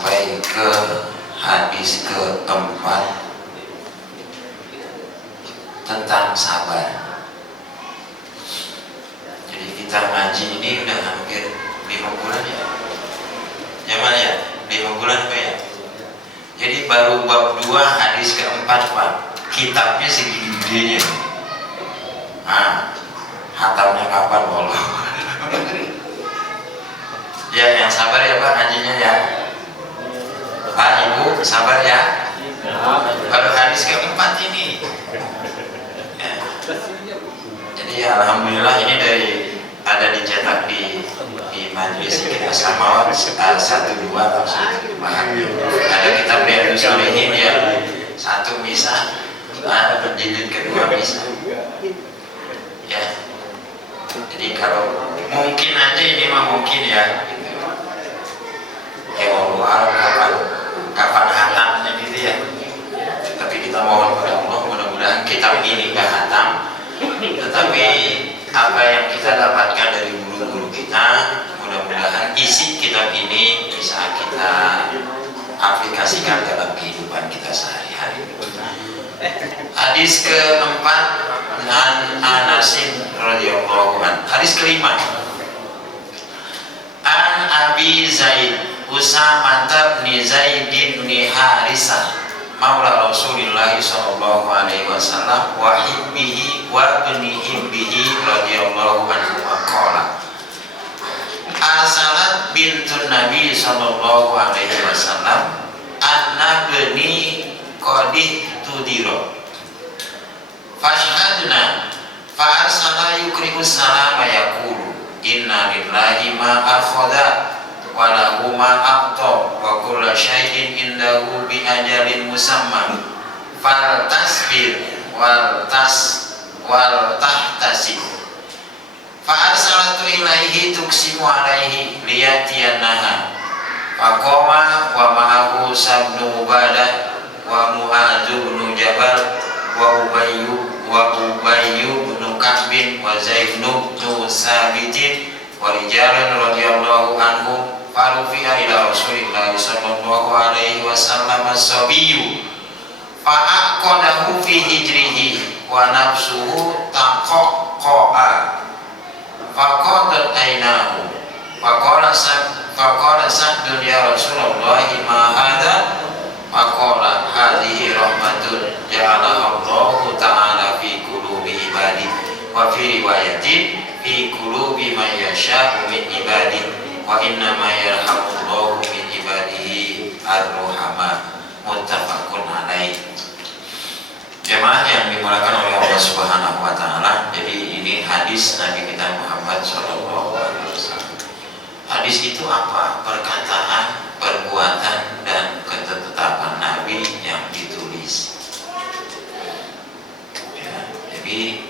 sampai ke hadis keempat tentang sabar. Jadi kita ngaji ini udah hampir 5 bulan ya. Zaman ya, 5 bulan Pak ya. Jadi baru bab 2 hadis keempat Pak. Kitabnya segini-gedenya. Nah, hatamnya kapan Allah? Ya, yang sabar ya Pak ngajinya ya. Pak Ibu sabar ya. Baru hadis keempat ini. Ya. Jadi alhamdulillah ini dari ada dicetak di majelis kita Samawat 1-2 ada kitab Riyadhus Shalihin ya 1 misah, ada jilid kedua misah. Ya. Jadi kalau mungkin aja ini mah mungkin ya. Ya Allah kapan hatamnya gitu ya. Tapi kita mohon kepada Allah mudah-mudahan kitab ini gak hatam, tetapi apa yang kita dapatkan dari guru-guru kita, mudah-mudahan isi kitab ini bisa kita aplikasikan dalam kehidupan kita sehari-hari. Hadis keempat an Anasin radhiyallahu anhu. Hadis kelima. An Abi Zaid Usamah bin Zaid bin Harisah maula Rasulillah sallallahu alaihi wasallam wa hibbihi wa ibni hibbihi radhiyallahu anhu qala arsalat bintun Nabi sallallahu alaihi wasallam annabni qadih tudiro fashhadna fa arsala yukrimu salama yaqulu inna lillahi ma akhadha wa lahu ma aqta wa kullu syai'in indahu bi ajalin musamma fal tasbir wal tahtasib fa arsalatu ilaihi tuksimu alaihi liyatiyanaha faqama wa ma'ahu sabnu mubadah wa mu'adzu bin jabal wa ubayyu bin ka'bin wa zaid bin sabitin wa rijalan radhiyallahu anhum farufi'a ila Rasulillah sallallahu alaihi wasallam as-sabiyyu fa'aqadahu fi hijrihi wa nafsuhu taqaqqa'a faqadat aynahu faqala sa'dun ya Rasulullah ma hadha faqala hadhihi rahmatun ja'alaha Allahu ta'ala fi qulubi ibadi wa fi riwayatin fi qulubi man yasha'u min ibadi wa inna ma yarhamullahu min ibadihi ar-ruhama muttafaqun alaih. Jemaah yang dimulakan oleh Allah Subhanahu wa taala, jadi ini hadis Nabi kita Muhammad sallallahu alaihi wasallam. Hadis itu apa? Perkataan, perbuatan dan ketetapan Nabi yang ditulis. Ya, jadi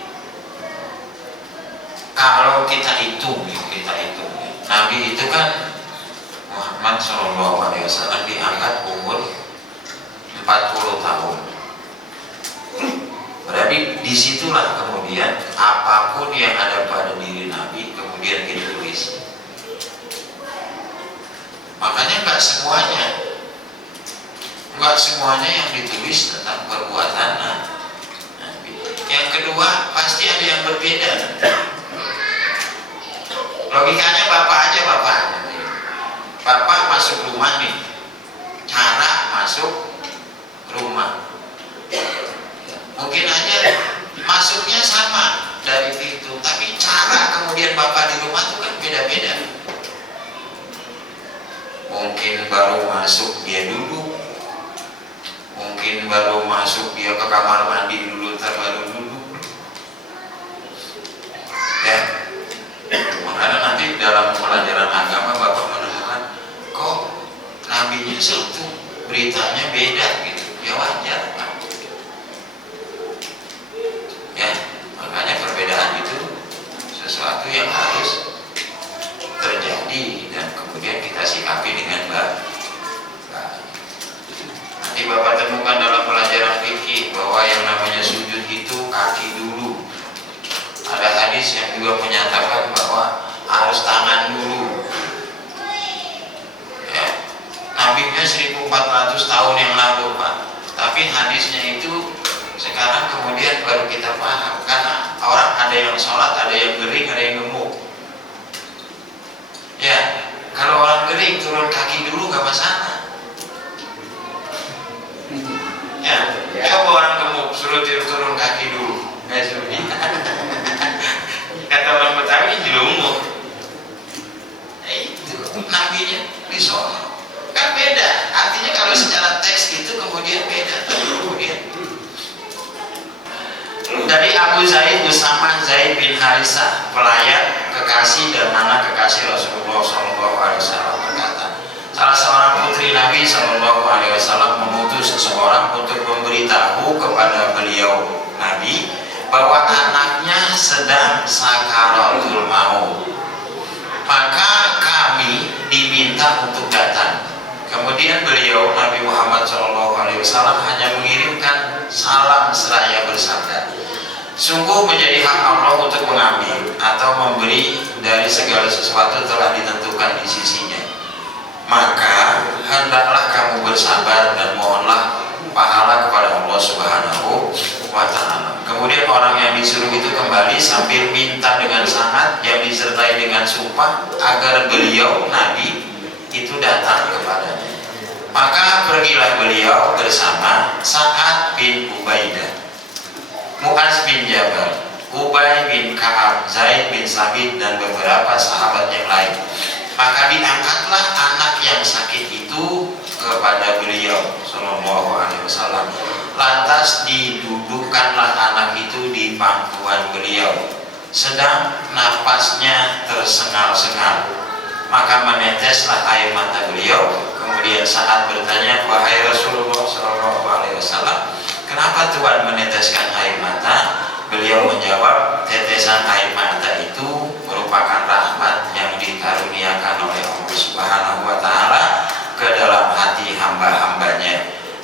kalau kita hitung Nabi itu kan Muhammad Shallallahu Alaihi Wasallam diangkat umur 40 tahun. Berarti disitulah kemudian apapun yang ada pada diri Nabi kemudian ditulis. Makanya nggak semuanya yang ditulis tentang perbuatan Nabi. Yang kedua pasti ada yang berbeda. Logikanya bapak masuk rumah nih, cara masuk rumah mungkin aja masuknya sama dari pintu, tapi cara kemudian bapak di rumah itu kan beda-beda. Mungkin baru masuk dia duduk, mungkin baru masuk dia ke kamar mandi dulu, baru duduk ya. Makanya nanti dalam pelajaran agama bapak menemukan kok nabinya satu beritanya beda gitu, ya wajar Pak. Ya, makanya perbedaan itu sesuatu yang harus terjadi dan kemudian kita sikapi dengan baik. Nanti bapak temukan dalam pelajaran fikih bahwa yang namanya sujud itu kaki dulu. Ada hadis yang juga menyatakan bahwa harus tangan dulu. Ya. Nabi Habibnya 1400 tahun yang lalu Pak, tapi hadisnya itu sekarang kemudian baru kita paham. Karena orang ada yang sholat, ada yang gering, ada yang gemuk. Ya, kalau orang gering turun kaki dulu nggak masalah. Ya, coba orang gemuk suruh turun kaki dulu, nggak suruh. Kata orang Betawi jelumuk. Itu nabinya disono. Kan beda. Artinya kalau secara teks itu kemudian beda. Kemudian dari Abu Zaid Usama Zaid bin Harisah, pelayan kekasih dan anak kekasih Rasulullah SAW berkata, salah seorang putri Nabi SAW mengutus seseorang untuk memberitahu kepada beliau Nabi bahwa anaknya sedang sakaratul maut. Maka kami diminta untuk datang. Kemudian beliau Nabi Muhammad SAW hanya mengirimkan salam seraya bersabda, sungguh menjadi hak Allah untuk mengambil atau memberi dari segala sesuatu telah ditentukan di sisinya. Maka hendaklah kamu bersabar dan mohonlah pahala kepada Allah Subhanahu wa Ta'ala. Kemudian orang yang disuruh itu kembali sambil minta dengan sangat yang disertai dengan sumpah agar beliau Nabi itu datang kepadanya. Maka pergilah beliau bersama Sa'ad bin Ubaidah, Mu'az bin Jabal, Ubay bin Ka'ab, Zaid bin Sabit dan beberapa sahabat yang lain. Maka diangkatlah anak yang sakit itu kepada beliau Sallallahu Alaihi Wasallam. Lantas didudukkanlah anak itu di pangkuan beliau, sedang napasnya tersengal-sengal. Maka meneteslah air mata beliau. Kemudian saat bertanya, wahai Rasulullah Sallallahu Alaihi Wasallam, kenapa Tuhan meneteskan air mata? Beliau menjawab, tetesan air mata itu merupakan rahmat yang dikaruniakan oleh Allah Subhanahu wa Ta'ala ke dalam hati hamba-hambanya.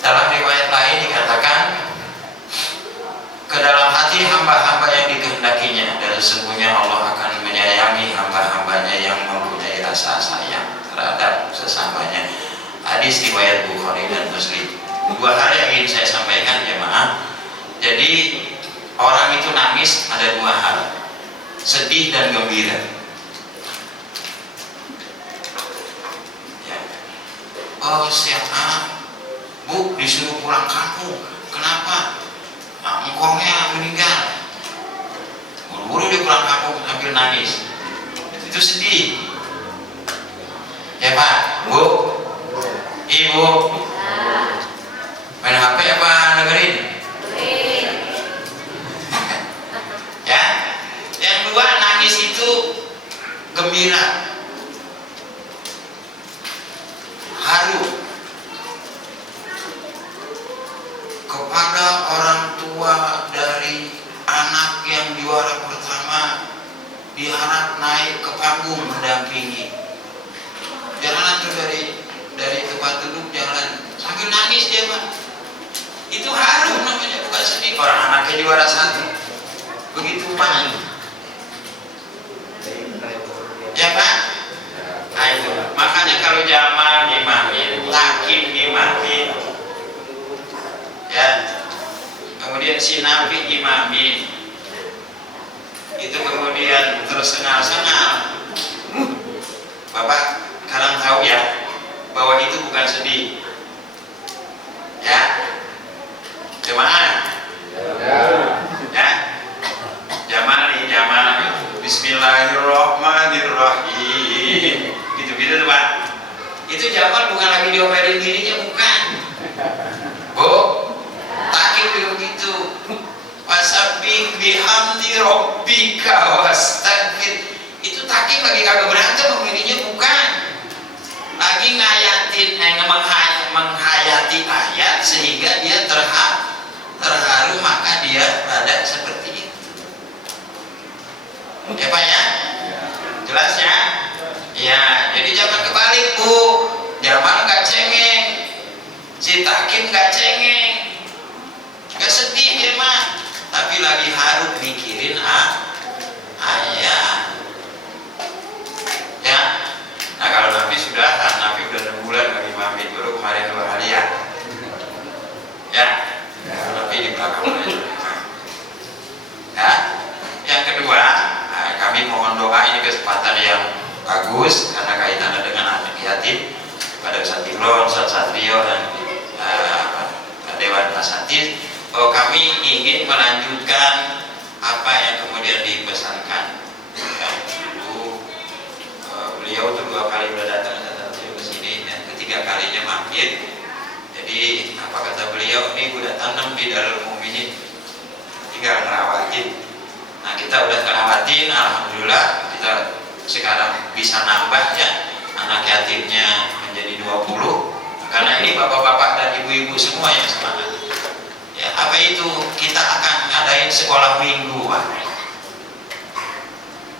Dalam riwayat lain dikatakan, ke dalam hati hamba-hamba yang dikehendakinya, dan sesungguhnya Allah akan menyayangi hamba-hambanya yang mempunyai rasa sayang terhadap sesamanya. Hadis riwayat Bukhari dan Muslim. Dua hal yang ingin saya sampaikan jemaah. Jadi orang itu nangis ada dua hal, sedih dan gembira. Ya. Oh siapa? Bu disuruh pulang kampung. Kenapa? Nah, engkongnya meninggal. Buru-buru dia pulang kampung sambil nangis. Itu sedih. Ya Pak, Bu, Ibu, main HP apa dengerin? Ya. Yang dua, nangis itu gembira, haru kepada orang tua dari anak yang juara pertama, diharap naik ke panggung mendampingi. Jalan tuh dari tempat duduk jalan sambil nangis dia Pak. Itu haru namanya, bukan sedih. Orang anaknya juara satu, begitu Pak. Ya Pak. Nah itu makanya kalau Jamal ngimamin, Lakim ngimamin, ya, kemudian si Nabi imamin, itu kemudian tersengal-sengal. Bapak sekarang tahu ya bahwa itu bukan sedih, ya, jemaah, ya, Jamal nih Jamal, Bismillahirrahmanirrahim, gitu-gitu tuh Pak. Itu Jamal bukan lagi diomelin dirinya, bukan. Bu, takib begitu. Wasabbih bihamdi rabbika wastaghfir. Itu takib lagi kagak berantem sama dirinya, bukan. Lagi ngayatin, menghayati ayat sehingga dia terharu, maka dia rada seperti itu. Ya Pak ya? Jelas ya? Ya, jadi jangan kebalik Bu. Jamal nggak cengeng, si Takim nggak cengeng, nggak sedih dia mah, tapi lagi haru mikirin ayat. Ya, nah kalau Nabi sudah 6 bulan lagi mami, baru doa, ini kesempatan yang bagus karena kaitannya dengan anak yatim pada Ustaz Imron, Ustaz Satrio dan Dewan Asatid, bahwa kami ingin melanjutkan apa yang kemudian dipesankan. Ya, dulu beliau tuh 2 kali udah datang ke sini, dan ketiga kalinya mampir. Jadi apa kata beliau, ini udah tanam di Darul Mukminin, tinggal ngerawatin. Nah kita udah ngerawatin, alhamdulillah kita sekarang bisa nambah ya anak yatimnya menjadi 20, karena ini bapak-bapak dan ibu-ibu semua yang semangat. Ya, apa itu? Kita akan ngadain sekolah minggu, Pak.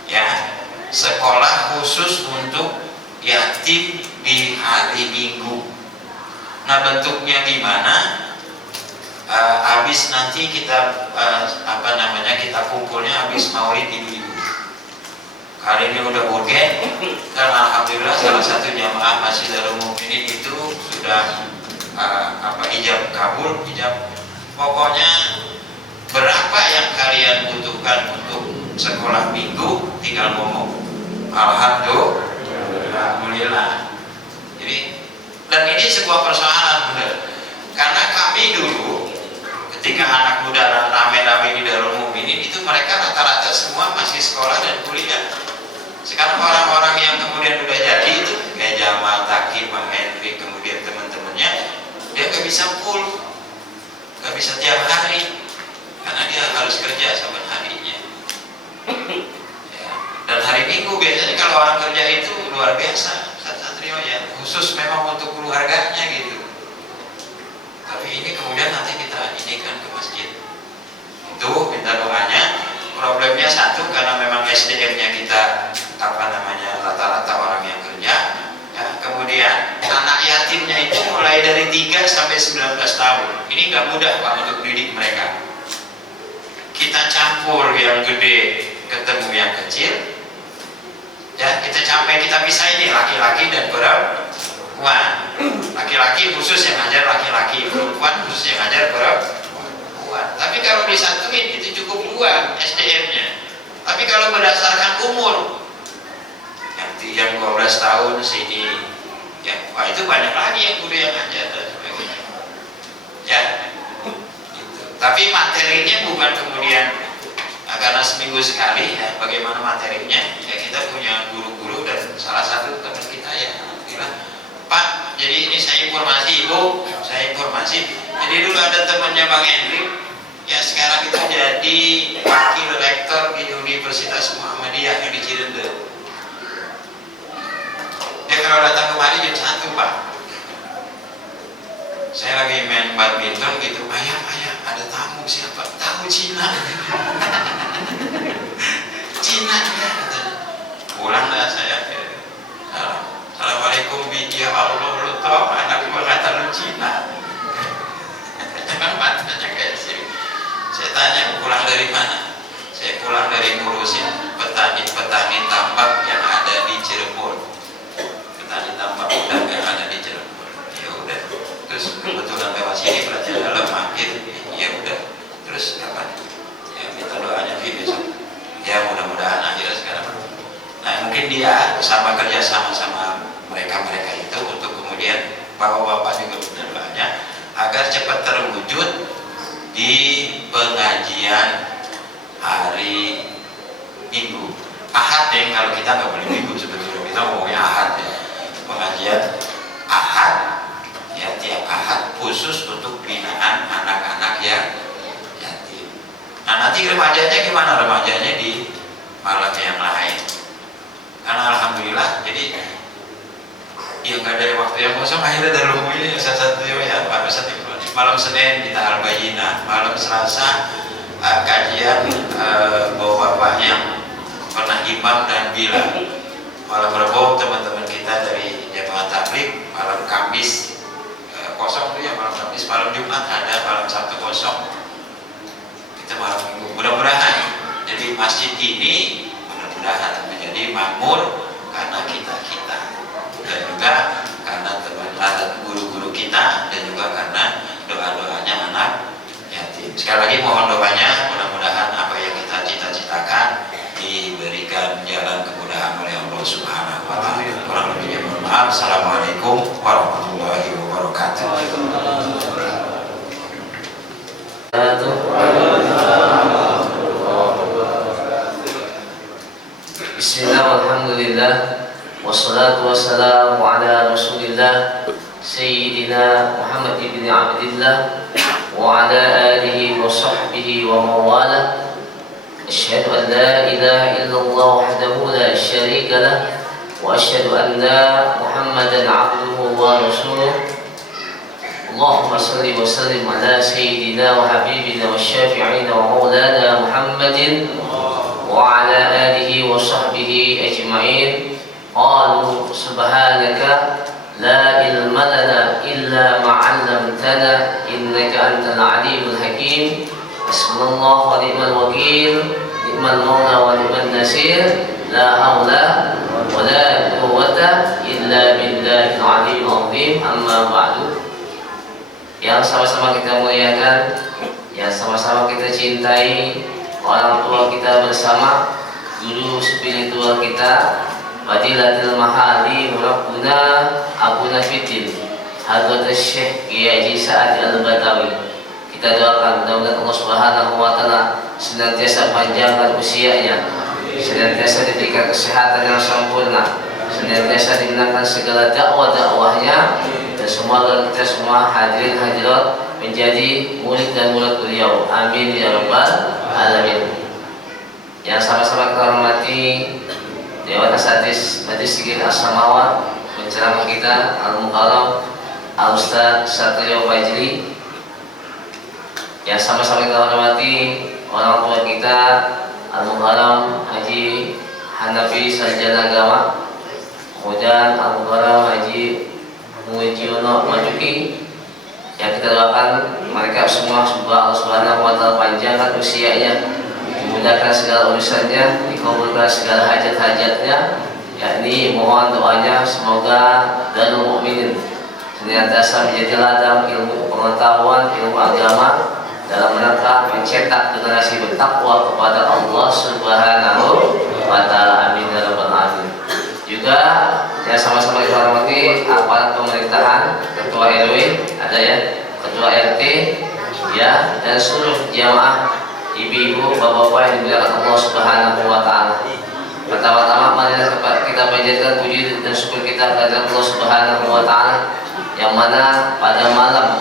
Ya, sekolah khusus untuk yatim di hari Minggu. Nah, bentuknya gimana? Habis nanti kita kita kumpulnya habis Maulid ibu-ibu. Kali ini udah urgen, dan alhamdulillah salah satu jamaah Masjid Darul Mukminin itu sudah ijab kabul, pokoknya berapa yang kalian butuhkan untuk sekolah minggu tinggal ngomong. Alhamdulillah. Jadi, dan ini sebuah persoalan benar, karena kami dulu ketika anak muda rame-rame di Darul Mukminin itu mereka rata-rata semua masih sekolah dan kuliah. Sekarang orang-orang yang kemudian udah jadi itu kayak Jamal, Taki, Bang Henry, kemudian teman-temannya, dia gak bisa full, gak bisa tiap hari, karena dia harus kerja saban harinya. Ya. Dan hari Minggu biasanya kalau orang kerja itu luar biasa, Satrio ya, khusus memang untuk keluarganya gitu. Tapi ini kemudian nanti kita inikan ke masjid. Itu minta doanya. Problemnya satu, karena memang SDM-nya kita rata-rata orang yang kerja. Ya, kemudian anak yatimnya itu mulai dari 3 sampai 19 tahun. Ini gak mudah Pak untuk didik mereka. Kita campur yang gede ketemu yang kecil. Ya, kita bisa ini laki-laki dan perempuan. Laki-laki khusus yang ngajar laki-laki, perempuan khusus yang ngajar perempuan. Tapi kalau disatuin itu cukup 2 SDM-nya. Tapi kalau berdasarkan umur, yang 12 tahun sini, ya, wah itu banyak lagi yang kudu yang ngajar dan sebagainya. Ya, gitu. Tapi materinya bukan kemudian karena seminggu sekali. Ya, bagaimana materinya? Ya kita punya guru-guru dan salah satu teman kita ya bilang, Pak, jadi ini saya informasi, Ibu, saya informasi. Jadi dulu ada temannya Bang Henry, ya sekarang itu jadi wakil rektor di Universitas Muhammadiyah yang di Cirende. Dia kalau datang kemari jam 1 Pak, saya lagi main badminton gitu, ayah ada tamu, siapa? Tamu Cina. Cina ya, pulang dah saya. Assalamualaikum ya Allah, lu tau anak gua kata lu Cina. Emang matanya kayak sini. Saya tanya pulang dari mana? Saya pulang dari ngurusin petani tambak yang ada di Cirebon. Petani tambak udang yang ada di Cirebon. Ya udah. Terus kebetulan lewat sini berarti dalam makin. Ya udah. Terus kapan? Ya minta doanya besok. Ya mudah-mudahan akhirnya sekarang. Nah mungkin dia kerja sama mereka itu untuk kemudian bapak-bapak juga benar doanya agar cepat terwujud di pengajian hari Minggu. Ahad deh, kalau kita nggak boleh Minggu sebetulnya, kita ngomongnya Ahad ya. Pengajian Ahad ya, tiap Ahad khusus untuk binaan anak-anak yang yatim. Nah nanti remajanya gimana? Remajanya di malam yang lain. Karena alhamdulillah jadi ya nggak ada waktu yang kosong, akhirnya dari rumah ini satu ya pada saat malam Senin kita Al-Bayyinah, malam Selasa kajian bapak-bapak yang pernah imam dan bilang, malam Rabu teman-teman kita dari jemaah tabligh, malam Kamis kosong tuh ya, malam Kamis, malam Jumat ada, malam Sabtu kosong, kita malam Minggu. Mudah-mudahan jadi masjid ini mudah-mudahan menjadi makmur karena kita dan juga karena teman-teman guru-guru kita dan juga karena doa-doanya anak yatim. Sekali lagi mohon doanya, mudah-mudahan apa yang kita cita-citakan diberikan jalan Subhanahu wa taala. Kurang lebihnya mohon maaf. Assalamualaikum warahmatullahi wabarakatuh. Bismillah walhamdulillah wassalatu wassalamu ala rasulillah Sayyidina Muhammad ibn Abdillah wa ala alihi wa sahbihi wa mawala. Asyhadu an la ilaha illallah wahdahu la syarika lah wa asyhadu anna Muhammadan abduhu wa rasuluh. Allahumma salli wa sallim ala sayyidina wa habibina wa syafi'ina wa maulana Muhammadin wa ala alihi wa sahbihi ajma'in. Qalu subhanaka la ilma lana illa ma 'allamtana innaka antal alimul hakim. Hasbunallahu wa ni'mal wakil, ni'mal maula wa ni'man nasir. La haula wa la quwwata illa billahil aliyyil azim. Amma ba'du. Yang sama-sama kita muliakan, yang sama-sama kita cintai, orang tua kita bersama, guru spiritual kita, Fadilatul Mahali Rabbuna Abuna Fiddin Hadrat Syekh Kiai Haji Sa'ad Al-Badawi. Kita doakan mudah-mudahan Allah Subhanahu wa taala senantiasa panjangkan usianya, senantiasa diberikan kesehatan yang sempurna, senantiasa dimenangkan segala dakwah-dakwahnya, dan semoga kita semua hadirin hadirat menjadi murid dan murid beliau. Amin ya rabbal alamin. Yang sama-sama kita hormati Dewan Asatidz Majelis Zikir As-Samawat, penceramah kita Al-Mukarram Al-Ustaz Satrio Fajri. Yang sama-sama kita hormati orang tua kita Al-Mukarram Haji Hanafi Sarjana Agama, kemudian Al-Mukarram Haji Mujiono Majuki. Yang kita doakan mereka semua semoga Allah Subhanahu wa taala panjangkan usianya, dimudahkan segala urusannya, dikabulkan segala hajat-hajatnya. Yakni mohon doanya semoga Darul Mukminin senantiasa menjadi ladang ilmu pengetahuan, ilmu agama dalam rangka mencetak generasi bertakwa kepada Allah Subhanahu wa taala. Amin ya rabbal alamin. Juga ya sama-sama kita hormati aparat pemerintahan, ketua RW ada ya, ketua RT ya, dan seluruh jamaah ibu-ibu, bapak-bapak yang dimuliakan Allah Subhanahu wa taala. Pertama-tama mari kita panjatkan puji dan syukur kita kepada Allah Subhanahu wa taala yang mana pada malam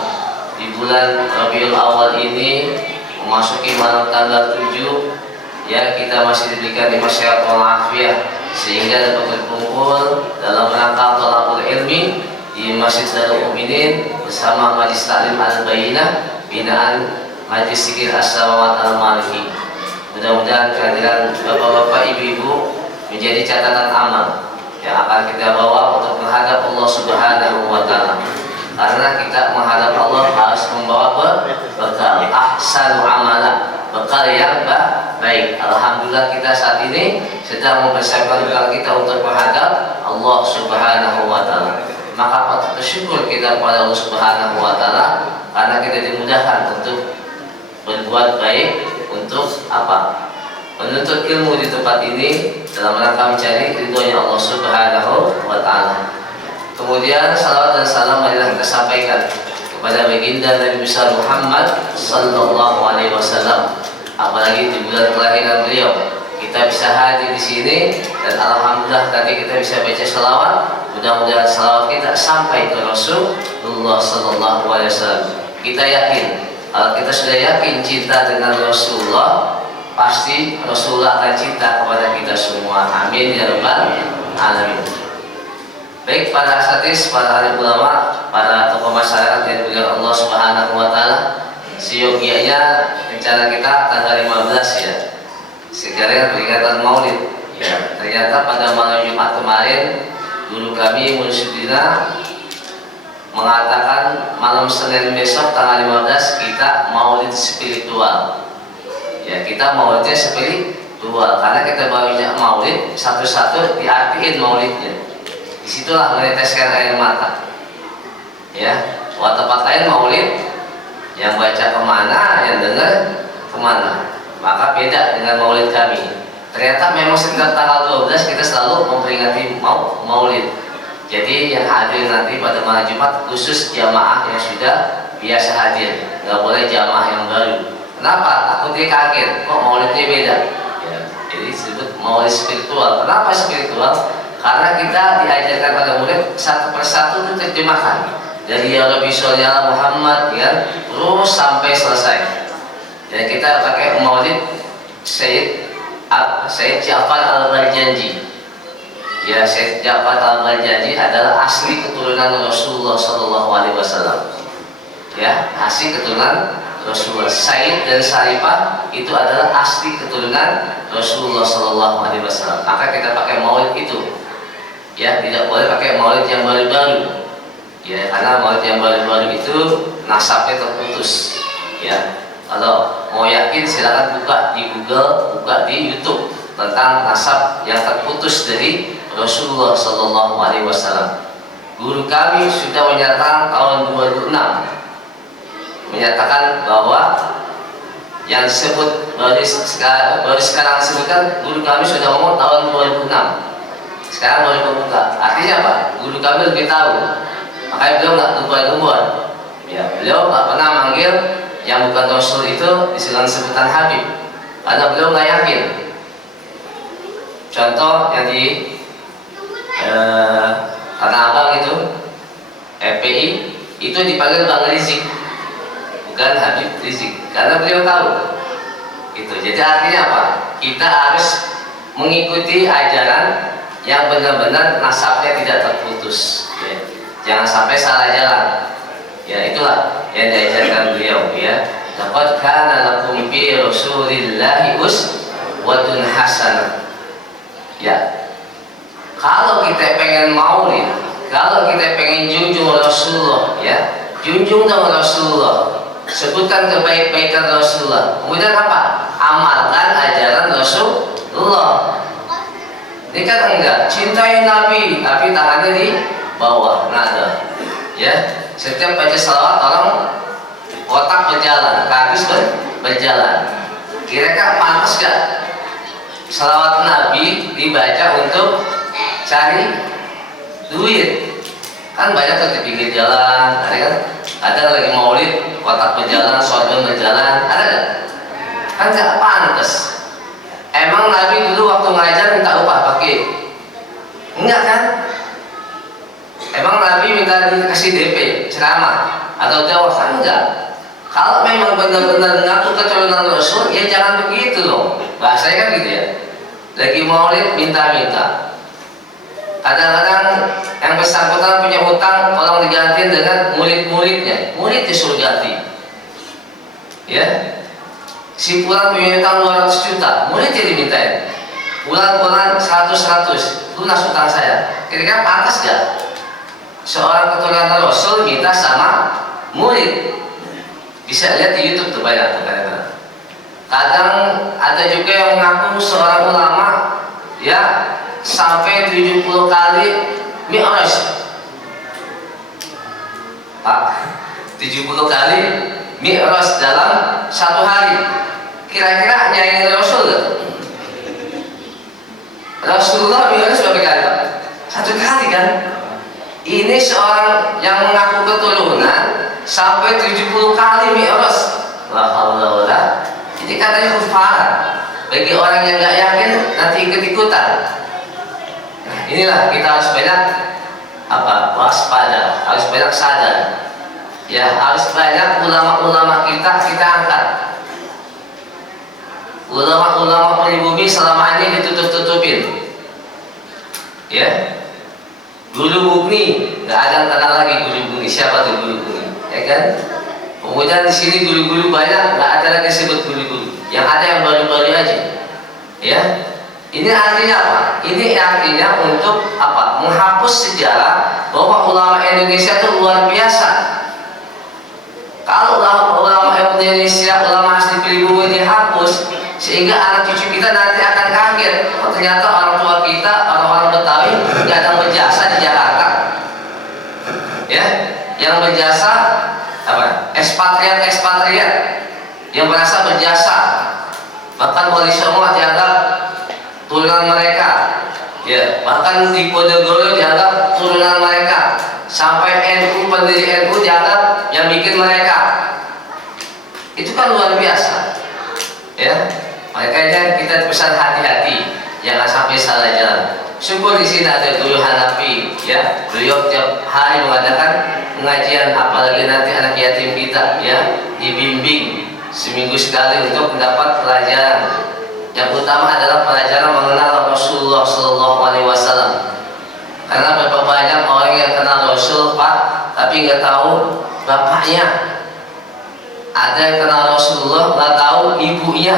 di bulan Rabiul Awal ini memasuki malam tanggal 7 ya, kita masih diberikan di masyarakat walafiat sehingga dapat berkumpul dalam rangka thalaqul ilmi di Masjid Darul Mukminin bersama Majelis Taklim Al-Bayyinah binaan Majelis Zikir As-Samawat Al-Maliki. Mudah-mudahan kehadiran bapak-bapak, ibu-ibu menjadi catatan amal yang akan kita bawa untuk menghadap Allah Subhanahu wa taala. Karena kita menghadap Allah harus membawa bekal ahsanu amala, bekal yang baik. Alhamdulillah kita saat ini sedang mempersiapkan bekal kita untuk menghadap Allah Subhanahu wa taala. Maka patut bersyukur kita kepada Allah Subhanahu wa taala karena kita dimudahkan untuk berbuat baik, untuk apa? Menuntut ilmu di tempat ini dalam rangka mencari ridhonya Allah Subhanahu wa taala. Kemudian salawat dan salam marilah kita sampaikan kepada baginda Nabi besar Muhammad sallallahu alaihi wasallam. Apalagi di bulan kelahiran beliau, kita bisa hadir di sini dan alhamdulillah tadi kita bisa baca salawat. Mudah-mudahan salawat kita sampai ke Rasulullah sallallahu alaihi wasallam. Kita yakin, kalau kita sudah yakin cinta dengan Rasulullah, pasti Rasulullah akan cinta kepada kita semua. Amin ya rabbal alamin. Baik para asatidz, para alim ulama, para tokoh masyarakat yang dimuliakan Allah Subhanahu wa taala, seyogianya rencana kita tanggal 15 ya. Sekarang peringatan Maulid. Ya, ternyata pada malam Jumat kemarin guru kami Mursyidina mengatakan malam Senin besok tanggal 15 kita Maulid spiritual. Ya, kita Maulidnya spiritual karena kita barunya Maulid satu-satu diartiin Maulidnya. Disitulah meneteskan air mata. Ya, waktu tempat lain Maulid yang baca kemana, yang dengar kemana. Maka beda dengan Maulid kami. ternyata memang setiap tanggal 12 kita selalu memperingati maulid. Jadi yang hadir nanti pada malam Jumat khusus jamaah yang sudah biasa hadir, nggak boleh jamaah yang baru. Kenapa? Aku dia kaget, kok maulidnya beda? Ya, jadi disebut maulid spiritual. Kenapa spiritual? Karena kita diajarkan pada murid satu persatu itu terjemahkan dari ya Rabbi sholli ala Muhammad ya, terus sampai selesai. Dan kita pakai maulid Sayyid Ja'far Al-Barjanji. Ya, Sayyid Ja'far Al-Barjanji adalah asli keturunan Rasulullah Sallallahu Alaihi Wasallam. Ya, asli keturunan Rasulullah. Sayyid dan Syarifah itu adalah asli keturunan Rasulullah Sallallahu Alaihi Wasallam. Maka kita pakai maulid itu. Ya, tidak boleh pakai maulid yang baru-baru. Ya, karena maulid yang baru-baru itu nasabnya terputus. Ya, kalau mau yakin silakan buka di Google, buka di YouTube tentang nasab yang terputus dari Rasulullah Sallallahu Alaihi Wasallam. Guru kami sudah menyatakan tahun 2006, menyatakan bahwa yang disebut baru sekarang disebutkan guru kami sudah ngomong tahun 2006. Sekarang boleh membuka. Artinya apa? Guru kami lebih tahu. Makanya beliau nggak gembar-gembar. Ya, beliau nggak pernah manggil yang bukan Rasul itu dengan sebutan Habib, karena beliau nggak yakin. Contoh yang di Tanah Abang itu FPI itu dipanggil Bang Rizik, bukan Habib Rizik, karena beliau tahu. Itu. Jadi artinya apa? Kita harus mengikuti ajaran yang benar-benar nasabnya tidak terputus. Ya. Jangan sampai salah jalan. Ya, itulah yang diajarkan beliau. Ya, laqad kana lakum fi Rasulillahi uswatun hasanah. Ya, kalau kita pengen maulid, kalau kita pengen junjung Rasulullah, ya, junjung dong Rasulullah, sebutkan kebaikan Rasulullah. Kemudian apa? Amalkan ajaran Rasulullah. Ini kan enggak, cintai Nabi tapi tangannya di bawah nada. Ya, setiap baca salawat tolong otak berjalan, kaki berjalan. Kira-kira pantas gak salawat Nabi dibaca untuk cari duit? Kan banyak tuh di pinggir jalan, ada lagi maulid, otak berjalan, sorban berjalan, ada gak? Kan gak pantas. Emang Nabi dulu waktu ngajar minta upah pakai? Enggak kan? Emang Nabi minta dikasih DP ceramah atau dakwah? Kan enggak. Kalau memang benar-benar ngaku keturunan Rasul, ya jangan begitu loh. Bahasanya kan gitu ya. Lagi maulid minta-minta. Kadang-kadang yang bersangkutan punya hutang, tolong diganti dengan murid-muridnya. Murid disuruh ganti. Ya. Si pulang punya utang 200 juta, murid jadi mintain. Bulan-bulan 100 lunas utang saya. Kira-kira pantas gak seorang keturunan Rasul minta sama murid? Bisa lihat di YouTube tuh banyak. Kadang ada juga yang mengaku seorang ulama, ya, sampai 70 kali mi'raj. Pak, 70 kali mi'raj dalam satu hari. Kira-kira nyanyi Rasul gak? Rasulullah mi'raj berapa kali Pak? Satu kali kan? Ini seorang yang mengaku keturunan sampai 70 kali mi'raj. La haula wala. Jadi katanya kufar. Bagi orang yang gak yakin nanti ikut-ikutan. Nah, inilah kita harus banyak waspada, harus banyak sadar. Ya, harus banyak ulama-ulama kita angkat. Ulama-ulama pribumi selama ini ditutup-tutupin. Ya, Guru Bugni, nggak ada yang kenal lagi Guru Bugni. Siapa tuh Guru Bugni? Ya kan? Kemudian di sini guru-guru banyak, nggak ada lagi sebut guru-guru. Yang ada yang baru-baru aja. Ya, ini artinya apa? Ini artinya untuk apa? Menghapus sejarah bahwa ulama Indonesia itu luar biasa. Kalau ulama Indonesia, ulama asli pribumi dihapus, sehingga anak cucu kita nanti akan kaget. Oh, ternyata orang tua kita, orang-orang Betawi yang berjasa di Jakarta, ya, yang berjasa apa? Ekspatriat yang merasa berjasa. Bahkan Wali Songo dianggap turunan mereka. Ya, bahkan di Ponorogo dianggap turunan mereka. Sampai NU, pendiri NU dianggap yang bikin mereka. Itu kan luar biasa. Ya, makanya kita pesan hati-hati, jangan sampai salah jalan. Syukur di sini ada Guru Hanafi, ya, beliau tiap hari mengadakan pengajian, apalagi nanti anak yatim kita, ya, dibimbing seminggu sekali untuk mendapat pelajaran. Yang utama adalah pelajaran mengenal Rasulullah SAW. Karena berapa banyak orang yang kenal Rasul, Pak, tapi nggak tahu bapaknya. Ada yang kenal Rasulullah nggak tahu ibunya.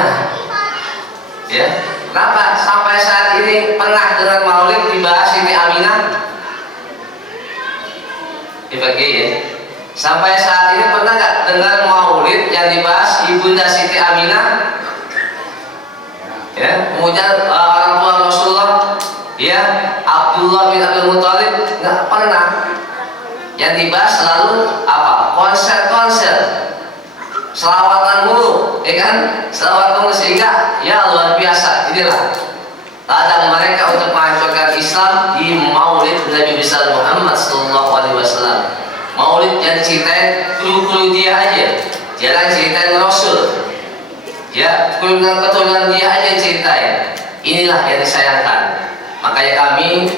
Ya, kenapa? Sampai saat ini pernah dengan Maulid dibahas Siti Aminah? Dibagi ya. Sampai saat ini pernah nggak dengar Maulid yang dibahas ibunda Siti Aminah? Ya, kemudian orang tua Rasulullah, ya, Abdullah bin Abdul Muthalib, nggak pernah. Yang dibahas selalu apa? Konser-konser, selawatan mulu, ya kan? Selawat mulu, sehingga ya luar biasa. Inilah ladang mereka untuk menghancurkan Islam di Maulid Nabi besar Muhammad SAW. Maulid yang ceritain kru-kru dia aja, jangan ceritain Rasul. Ya, keturunan dia aja ceritain. Inilah yang disayangkan. Makanya kami,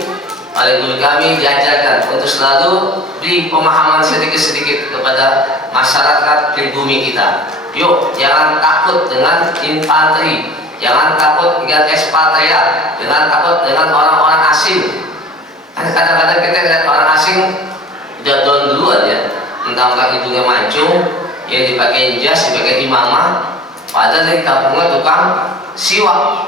oleh guru kami diajarkan untuk selalu beri pemahaman sedikit-sedikit kepada masyarakat pribumi kita. Yuk, jangan takut dengan infanteri, jangan takut dengan ekspatriat, jangan takut dengan orang-orang asing. Karena kadang-kadang kita lihat orang asing udah down duluan ya, mentang-mentang hidungnya mancung, ya dipakai jas, dipakai imamah. Padahal di kampungnya tukang siwak,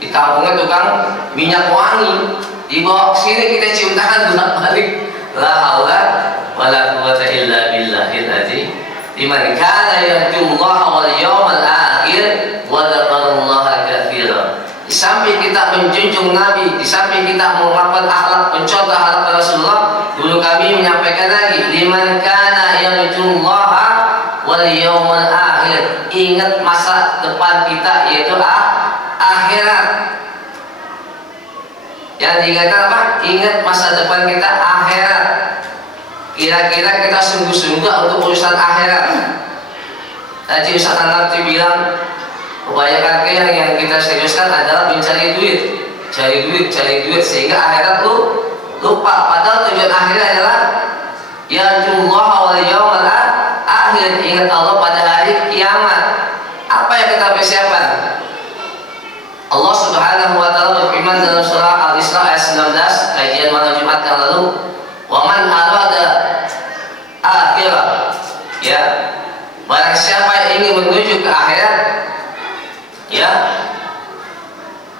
di kampungnya tukang minyak wangi. Dibawa ke sini kita cium tangan bolak-balik. La haula wala quwwata illa billahil azim. Liman kana yarjullaha wal yawmal akhir wa dzakarallaha katsiran. Di samping kita menjunjung Nabi, di samping kita mengamalkan akhlak, mencontoh akhlak Rasulullah, dulu kami menyampaikan lagi, liman kana yarjullaha wal yawmal akhir. Ingat masa depan kita, yaitu akhirat. Yang diingatkan apa? Ingat masa depan kita akhirat. Kira-kira kita sungguh-sungguh untuk urusan akhirat. Tadi Ustaz nanti bilang kebanyakan yang kita seriuskan adalah mencari duit, cari duit sehingga akhirat lu lupa. Padahal tujuan akhirat adalah yarjullaha wal yawmal akhir, ingat Allah pada hari kiamat. Apa yang kita persiapkan? Allah Subhanahu wa taala berfirman dalam surah Al-Isra ayat 19, kajian malam Jumat yang lalu, "Wa man arada akhirah." Ya, barang siapa yang ingin menuju ke akhirat, ya,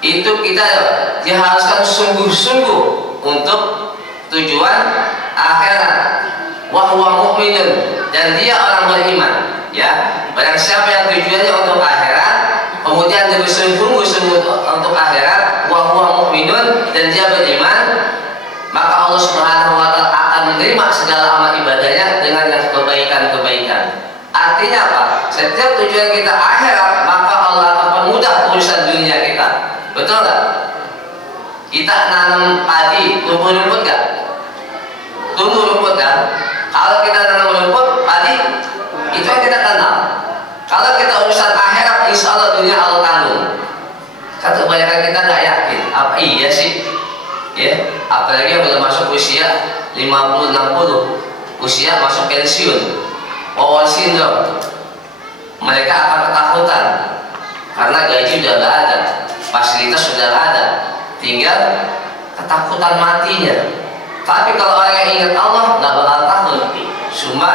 itu kita diharuskan sungguh-sungguh untuk tujuan akhirat. Wa huwa mu'minun, dan dia orang beriman. Ya, barang siapa yang tujuannya untuk akhirat, kemudian dia bersungguh-sungguh untuk akhirat, wa huwa mu'minun, dan dia beriman, maka Allah Subhanahu wa taala akan menerima segala amal ibadahnya dengan yang kebaikan-kebaikan. Artinya apa? Setiap tujuan kita akhirat, maka Allah akan permudah urusan dunia kita. Betul nggak? Kita nanam padi, tumbuh rumput nggak? Tumbuh rumput kan? Kalau kita nanam rumput, padi, itu yang kita kenal. Kalau kita urusan akhirat, insya Allah dunia Allah tanggung. Kan kebanyakan kita nggak yakin. Apa iya sih? Ya, apalagi yang belum masuk usia 50-60, usia masuk pensiun, Wawan syndrome. Mereka akan ketakutan karena gaji sudah nggak ada, fasilitas sudah nggak ada, tinggal ketakutan matinya. Tapi kalau orang yang ingat Allah nggak bakal takut. Cuma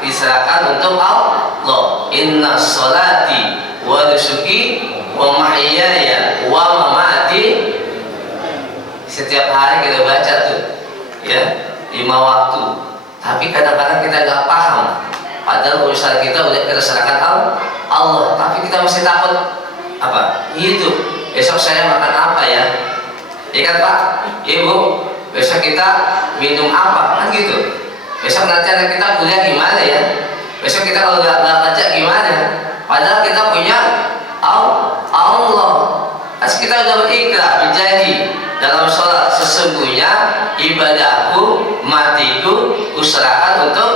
diserahkan untuk Allah. Inna sholati wa nusuki wa mahyaya wa mamati. Setiap hari kita baca tuh, ya, 5 waktu. Tapi kadang-kadang kita nggak paham. Padahal urusan kita udah kita serahkan Allah. Tapi kita masih takut apa? Hidup. Besok saya makan apa ya? Ya kan Pak, Ibu? Besok kita minum apa? Kan gitu. Besok nanti anak kita kuliah gimana ya? Besok kita kalau nggak kerja gimana? Padahal kita punya Allah. Kita sudah berikrar, berjanji dalam sholat, sesungguhnya ibadahku, matiku, userahkan untuk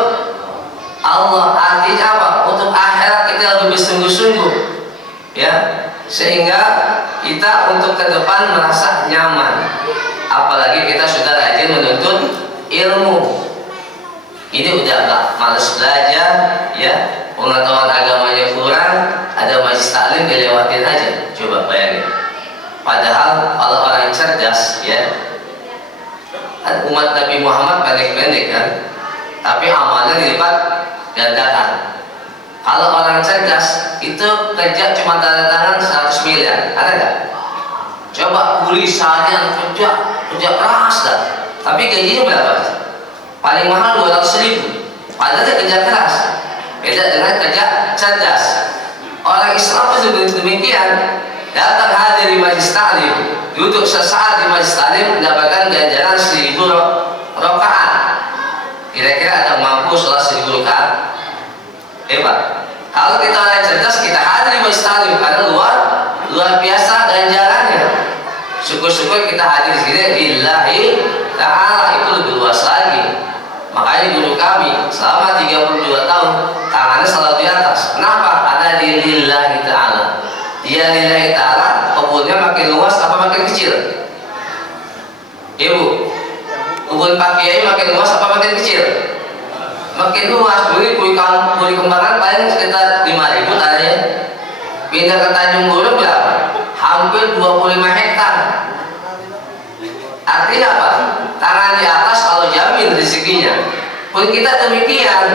Allah. Artinya apa? Untuk akhirat kita lebih bersungguh-sungguh, ya, sehingga kita untuk ke depan merasa nyaman. Apalagi kita sudah rajin menuntut ilmu. Ini udah gak males belajar, ya, pengetahuan agamanya kurang, ada majlis taklim dilewatin aja. Coba bayangin. Padahal kalau orang cerdas, ya, kan umat Nabi Muhammad pendek-pendek kan, tapi amalnya dilipat gandakan. Kalau orang cerdas itu kerja cuma tanda tangan 100 miliar, ada nggak? Coba kuli seharian kerja keras dah, tapi gajinya berapa? Paling mahal 200.000. Padahal dia kerja keras. Beda dengan kerja cerdas. Orang Islam itu demikian. Datang hadir di majlis taklim, duduk sesaat di majlis taklim, mendapatkan ganjaran 1000 rakaat. Kira-kira ada mampu sholat 1000 rakaat? Hebat. Kalau kita orang cerdas, kita hadir di majlis taklim karena luar biasa ganjarannya. Syukur-syukur kita hadir di sini lillahi ta'ala, itu lebih luas lagi. Makanya guru kami selama 32 tahun tangannya selalu di atas. Kenapa? Karena di lillahi ta'ala. Dia lillahi ta'ala, kebunnya makin luas apa makin kecil? Ibu, kebun Pak Kiai makin luas apa makin kecil? Makin luas. Beli kembangan paling sekitar 5.000 tadinya. Pindah ke Tanjung Guru berapa? Hampir 25 hektar. Artinya apa? Tangan di atas kalau jamin rezekinya. Pun kita demikian.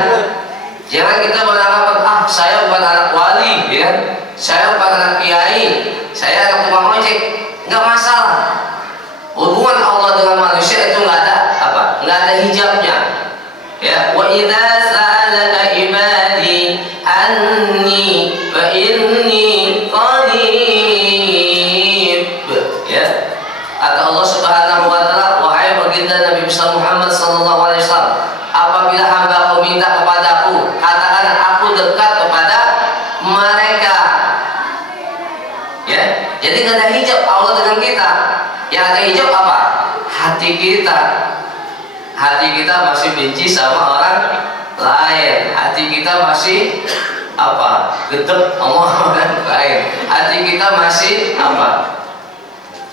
Jangan kita beranggapan, saya bukan anak wali, ya, saya bukan anak kiai, saya anak tukang ojek. Nggak masalah. Hubungan Allah dengan manusia itu nggak ada apa? Nggak ada hijabnya. Ya, wa idza sa'alaka ibadi anni fa inni qarib. Ya. Kata Allah Subhanahu wa taala, wahai baginda Nabi besar Muhammad sallallahu alaihi wasallam, apabila hamba-Ku minta kepadaku, katakan aku dekat kepada mereka. Ya, jadi nggak ada hijab Allah dengan kita. Yang ada hijab apa? Hati kita. Hati kita masih benci sama orang lain. Hati kita masih apa? Gedek sama orang lain. Hati kita masih apa?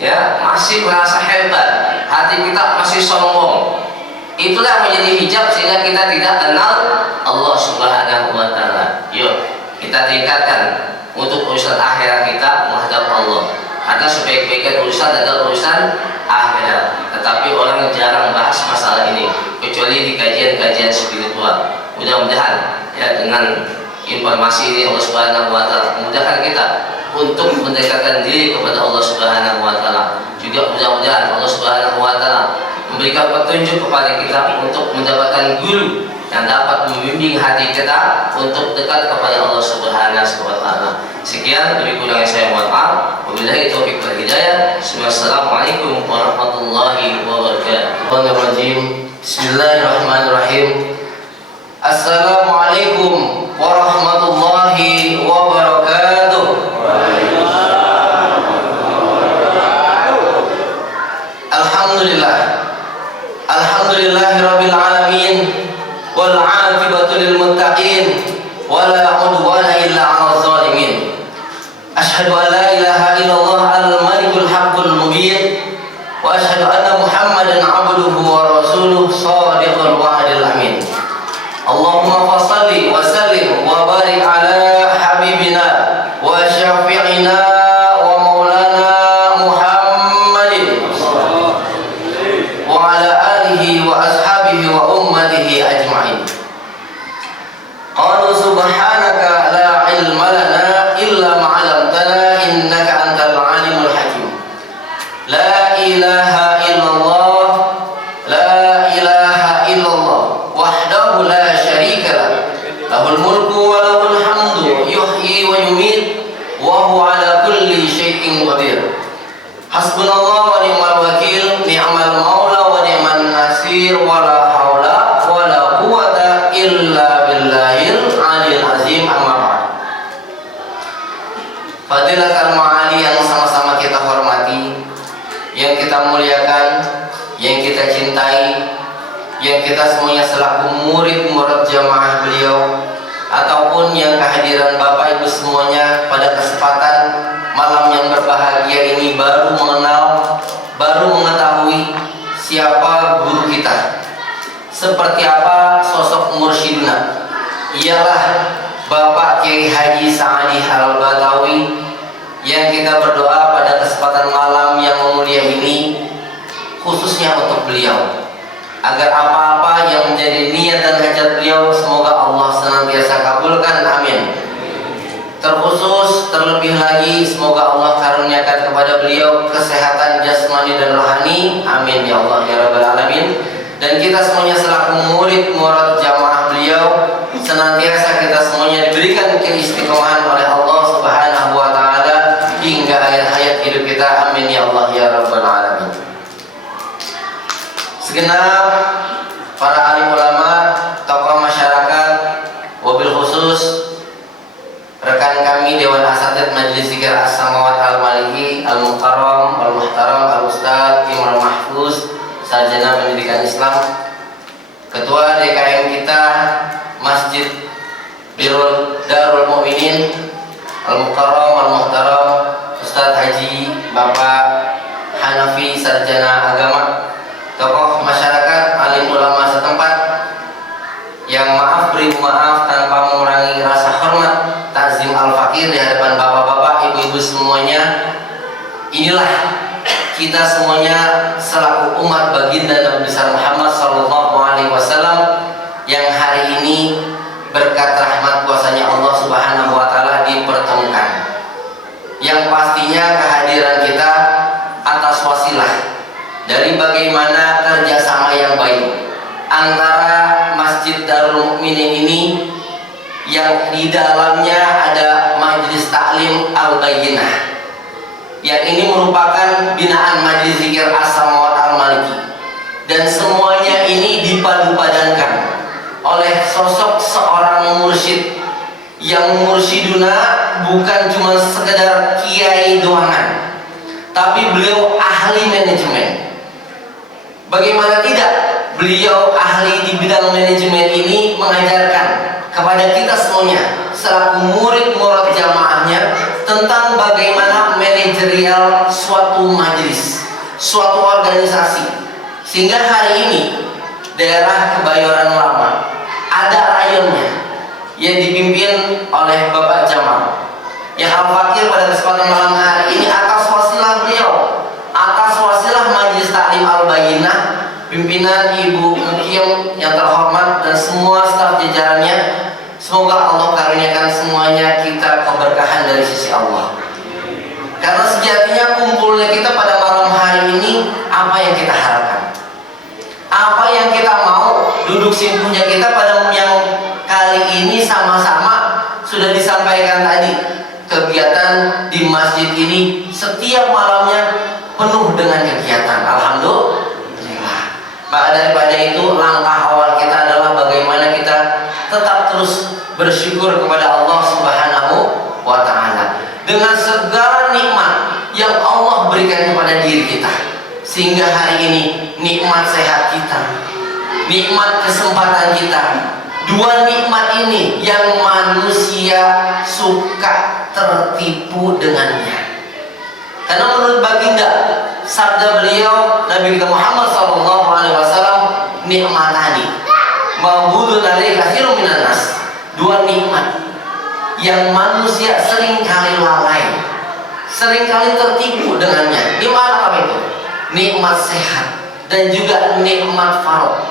Ya, masih merasa hebat. Hati kita masih sombong. Itulah yang menjadi hijab sehingga kita tidak kenal Allah Subhanahu wa taala. Yuk, kita tingkatkan untuk urusan akhirat kita menghadap Allah. Karena sebaik-baiknya urusan adalah urusan akhirat. Tetapi orang jarang bahas masalah ini kecuali di kajian-kajian spiritual. Mudah-mudahan ya dengan informasi ini Allah Subhanahu wa taala memudahkan kita untuk mendekatkan diri kepada Allah Subhanahu wa taala. Juga mudah-mudahan Allah Subhanahu wa taala memberikan petunjuk kepada kita untuk mendapatkan guru yang dapat membimbing hati kita untuk dekat kepada Allah Subhanahu wa taala. Sekian, lebih kurangnya saya mohon maaf. Wabillahi taufiq wal hidayah. Assalamualaikum warahmatullahi wabarakatuh. Bismillahirrahmanirrahim. Assalamualaikum warahmatullahi wabarakatuh. Alhamdulillah. Alhamdulillahirabbil alamin wal 'aqibatu lil muttaqin wala 'udwana illa 'alal zalimin. Asyhadu an la ilaha illallah al-malikul haqqul mubin wa asyhadu anna Muhammadan 'abduhu wa rasuluhu shadiqul wa'dil amin. Allahumma fashalli wa sallim wa barik ala habibina wa syafi'ina subhanaka la ilma lana illa ma 'allamtana innaka antal alimul hakim. La ilaha illallah, la ilaha illallah wahdahu la syarika lah, lahul mulku wa lahul hamdu yuhyi wa yumiit wa huwa ala kulli syai'in qadir. Hasbunallah wa ni'mal wakil, ni'mal maula wa ni'man nasir, wa la haula wa la quwwata illa billahil aliyil azim. Amma ba'd. Fadilatul ma'ali yang sama-sama kita hormati, yang kita muliakan, yang kita cintai, yang kita semuanya selaku murid-murid jamaah beliau, ataupun yang kehadiran Bapak Ibu semuanya pada kesempatan malam yang berbahagia ini baru mengenal, baru mengetahui siapa guru kita, seperti apa sosok mursyiduna. Ialah Bapak Kiai Haji Sa'adi Al-Batawi, yang kita berdoa pada kesempatan malam yang mulia ini khususnya untuk beliau, agar apa-apa yang menjadi niat dan hajat beliau semoga Allah senantiasa kabulkan, amin. Terkhusus terlebih lagi semoga Allah karuniakan kepada beliau kesehatan jasmani dan rohani, amin ya Allah ya rabbal alamin. Dan kita semuanya selaku murid-murid jamaah beliau senantiasa kita semuanya diberikan keistiqomahan oleh Allah Subhanahu wa taala hingga akhir hayat hidup kita, amin ya Allah ya rabbal alamin. Segenap para alim ulama, tokoh masyarakat, wabil khusus rekan kami Dewan Asatidz Majelis Zikir As-Samawat Al-Maliki Al-Muhtaram Al-Muhtaram Al-Ustaz Imran Mahfuz, Sarjana Pendidikan Islam, Ketua DKM kita Masjid Darul Mu'minin Al-Mukarram Al-Muhtaram Ustaz Haji Bapak Hanafi, Sarjana Agama, tokoh masyarakat, alim ulama setempat, yang maaf beri maaf tanpa mengurangi rasa hormat, takzim al-fakir di hadapan bapak-bapak, ibu-ibu semuanya. Inilah kita semuanya selaku umat baginda Nabi besar Muhammad SAW yang hari ini berkat rahmat kuasanya Allah Subhanahu wa taala dipertemukan. Yang pastinya kehadiran kita atas wasilah dari bagaimana kerjasama yang baik antara Masjid Darul Mukminin ini yang di dalamnya ada Majelis Taklim Al-Bayyinah, yang ini merupakan binaan Majelis Zikir As-Samawat Al-Maliki, dan semuanya ini dipadu-padankan oleh sosok seorang mursyid yang mursyiduna bukan cuma sekedar kiai doangan, tapi beliau ahli manajemen. Bagaimana tidak, beliau ahli di bidang manajemen ini mengajarkan kepada kita semuanya selaku murid-murid jamaahnya tentang bagaimana manajerial suatu majelis, suatu organisasi, sehingga hari ini daerah Kebayoran Lama ada rayonnya yang dipimpin oleh Bapak Jamal yang Al-Fakir pada kesempatan malam hari ini atas wasilah beliau, atas wasilah Majelis Taklim Al-Bayyinah, pimpinan Ibu Mukim yang terhormat dan semua staf jajarannya. Semoga Allah karuniakan semuanya kita keberkahan dari sisi Allah. Karena sejatinya kumpulnya kita pada malam hari ini, apa yang kita harapkan, apa yang kita mau, duduk simpunya kita pada yang kali ini sama-sama sudah disampaikan tadi. Kegiatan di masjid ini setiap malamnya penuh dengan kegiatan, alhamdulillah. Maka daripada itu langkah awal kita adalah bagaimana kita tetap terus bersyukur kepada Allah Subhanahu wa taala dengan segala nikmat yang Allah berikan kepada diri kita, sehingga hari ini nikmat sehat kita, nikmat kesempatan kita, dua nikmat ini yang manusia suka tertipu dengannya. Karena menurut baginda, sabda beliau Nabi kita Muhammad SAW, nikmatani ma'budun alaihi katsirun minan nas, dua nikmat yang manusia seringkali lalai, seringkali tertipu dengannya. Di mana apa itu? Nikmat sehat dan juga nikmat faragh,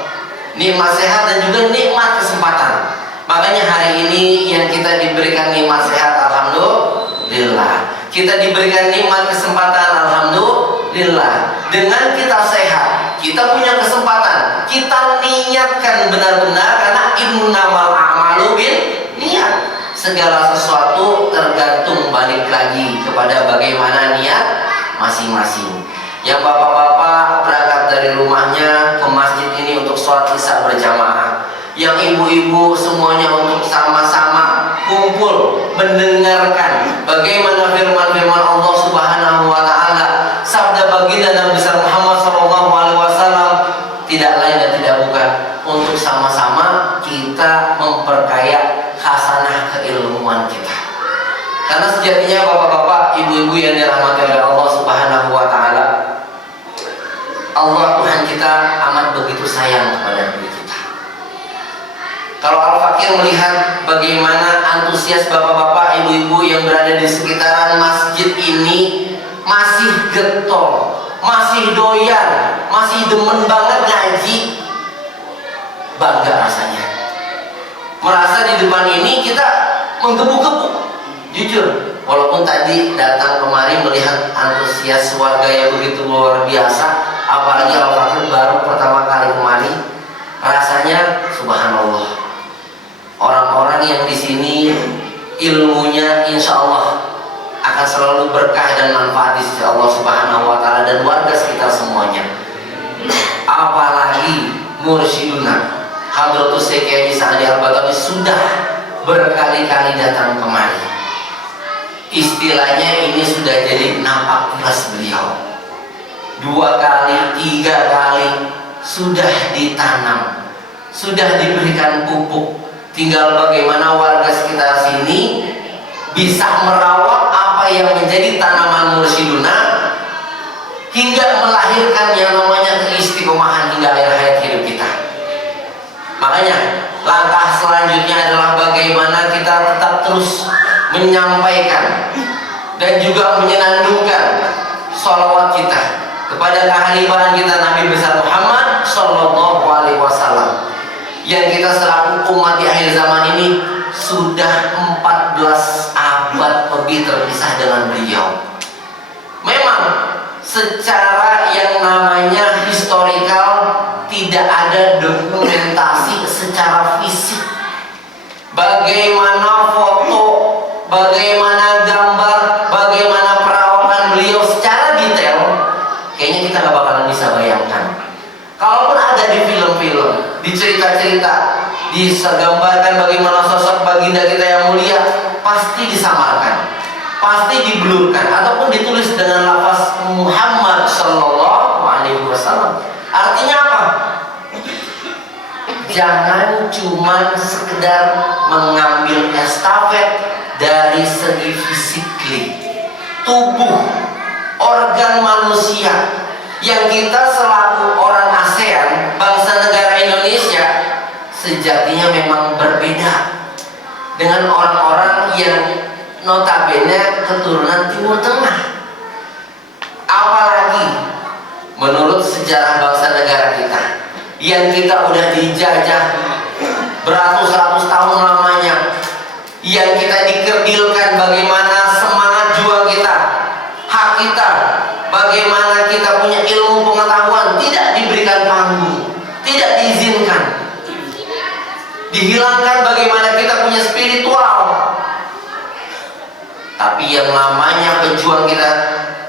nikmat sehat dan juga nikmat kesempatan. Makanya hari ini yang kita diberikan nikmat sehat, alhamdulillah. Kita diberikan nikmat kesempatan, alhamdulillah. Dengan kita sehat, kita punya kesempatan, kita niatkan benar-benar, karena innamal a'malu bin niat. Segala sesuatu tergantung balik lagi kepada bagaimana niat masing-masing. Yang bapak-bapak berangkat dari rumahnya ke masjid ini untuk sholat isya berjamaah, yang ibu-ibu semuanya untuk sama-sama kumpul mendengarkan bagaimana firman-firman Allah Subhanahu wa taala, sabda baginda Nabi besar Karena sejatinya bapak-bapak, ibu-ibu yang dirahmati oleh Allah Subhanahu wa taala, Allah Tuhan kita amat begitu sayang kepada diri kita. Kalau Al-Fakir melihat bagaimana antusias bapak-bapak, ibu-ibu yang berada di sekitaran masjid ini masih getol, masih doyan, masih demen banget ngaji, bangga rasanya. Merasa di depan ini kita menggebu-gebu. Jujur, walaupun tadi datang kemari melihat antusias warga yang begitu luar biasa, apalagi Al-Fakir baru pertama kali kemari, rasanya subhanallah. Orang-orang yang di sini ilmunya insya Allah akan selalu berkah dan manfaat di sisi Allah Subhanahu wa taala dan warga sekitar semuanya. Apalagi mursyiduna Hadratus Syekh Kiai Sa'di Al-Batawi sudah berkali-kali datang kemari. Istilahnya ini sudah jadi napak tilas beliau. 2 kali, 3 kali sudah ditanam, sudah diberikan pupuk. Tinggal bagaimana warga sekitar sini bisa merawat apa yang menjadi tanaman mursyiduna hingga melahirkan yang namanya keistiqomahan hingga akhir hayat hidup kita. Makanya langkah selanjutnya adalah bagaimana kita tetap terus menyampaikan dan juga menyenandungkan sholawat kita kepada kehadiran kita Nabi besar Muhammad Sallallahu Alaihi Wasallam yang kita selaku umat di akhir zaman ini sudah 14 abad lebih terpisah dengan beliau. Memang secara yang namanya historikal tidak ada dokumentasi secara fisik bagaimana foto, bagaimana gambar, bagaimana perawatan beliau secara detail. Kayaknya kita gak bakalan bisa bayangkan. Kalaupun ada di film-film, di cerita-cerita, digambarkan bagaimana sosok baginda kita yang mulia, pasti disamarkan, pasti diblurkan, ataupun ditulis dengan lafaz Muhammad Sallallahu Alaihi Wasallam. Artinya apa? Jangan cuma sekedar mengambil estafet dari segi fisikly, tubuh, organ manusia yang kita selaku orang ASEAN, bangsa negara Indonesia, sejatinya memang berbeda dengan orang-orang yang notabene keturunan Timur Tengah. Apalagi menurut sejarah bangsa negara kita yang kita udah dijajah beratus-ratus tahun lamanya, yang kita dikerdilkan bagaimana semangat juang kita, hak kita, bagaimana kita punya ilmu pengetahuan tidak diberikan panggung, tidak diizinkan, dihilangkan bagaimana kita punya spiritual. Tapi yang namanya pejuang kita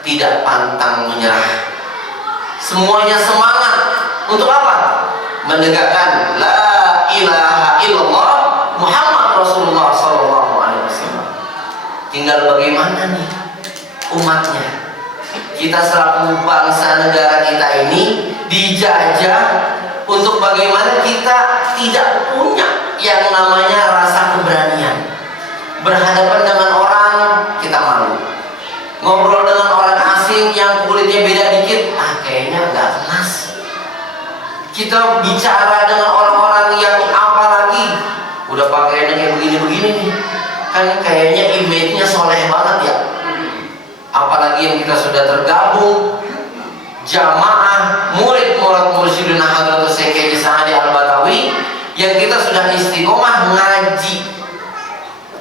tidak pantang menyerah, semuanya semangat untuk apa? Menegakkan la ilaha illallah Muhammad Rasulullah Sallallahu Alaihi Wasallam. Tinggal bagaimana nih umatnya, kita selaku bangsa negara kita ini dijajah untuk bagaimana kita tidak punya yang namanya rasa keberanian. Berhadapan dengan orang kita malu, ngobrol dengan orang asing yang kulitnya beda dikit, kayaknya nggak kenas. Kita bicara dengan orang-orang yang apalagi udah pakaiannya kayak begini-begini nih, kan kayaknya image-nya soleh banget ya. Apalagi yang kita sudah tergabung jamaah murid-murid mursyidina Hadratus Syekh Kiai Sa'di Al-Batawi yang kita sudah istiqomah ngaji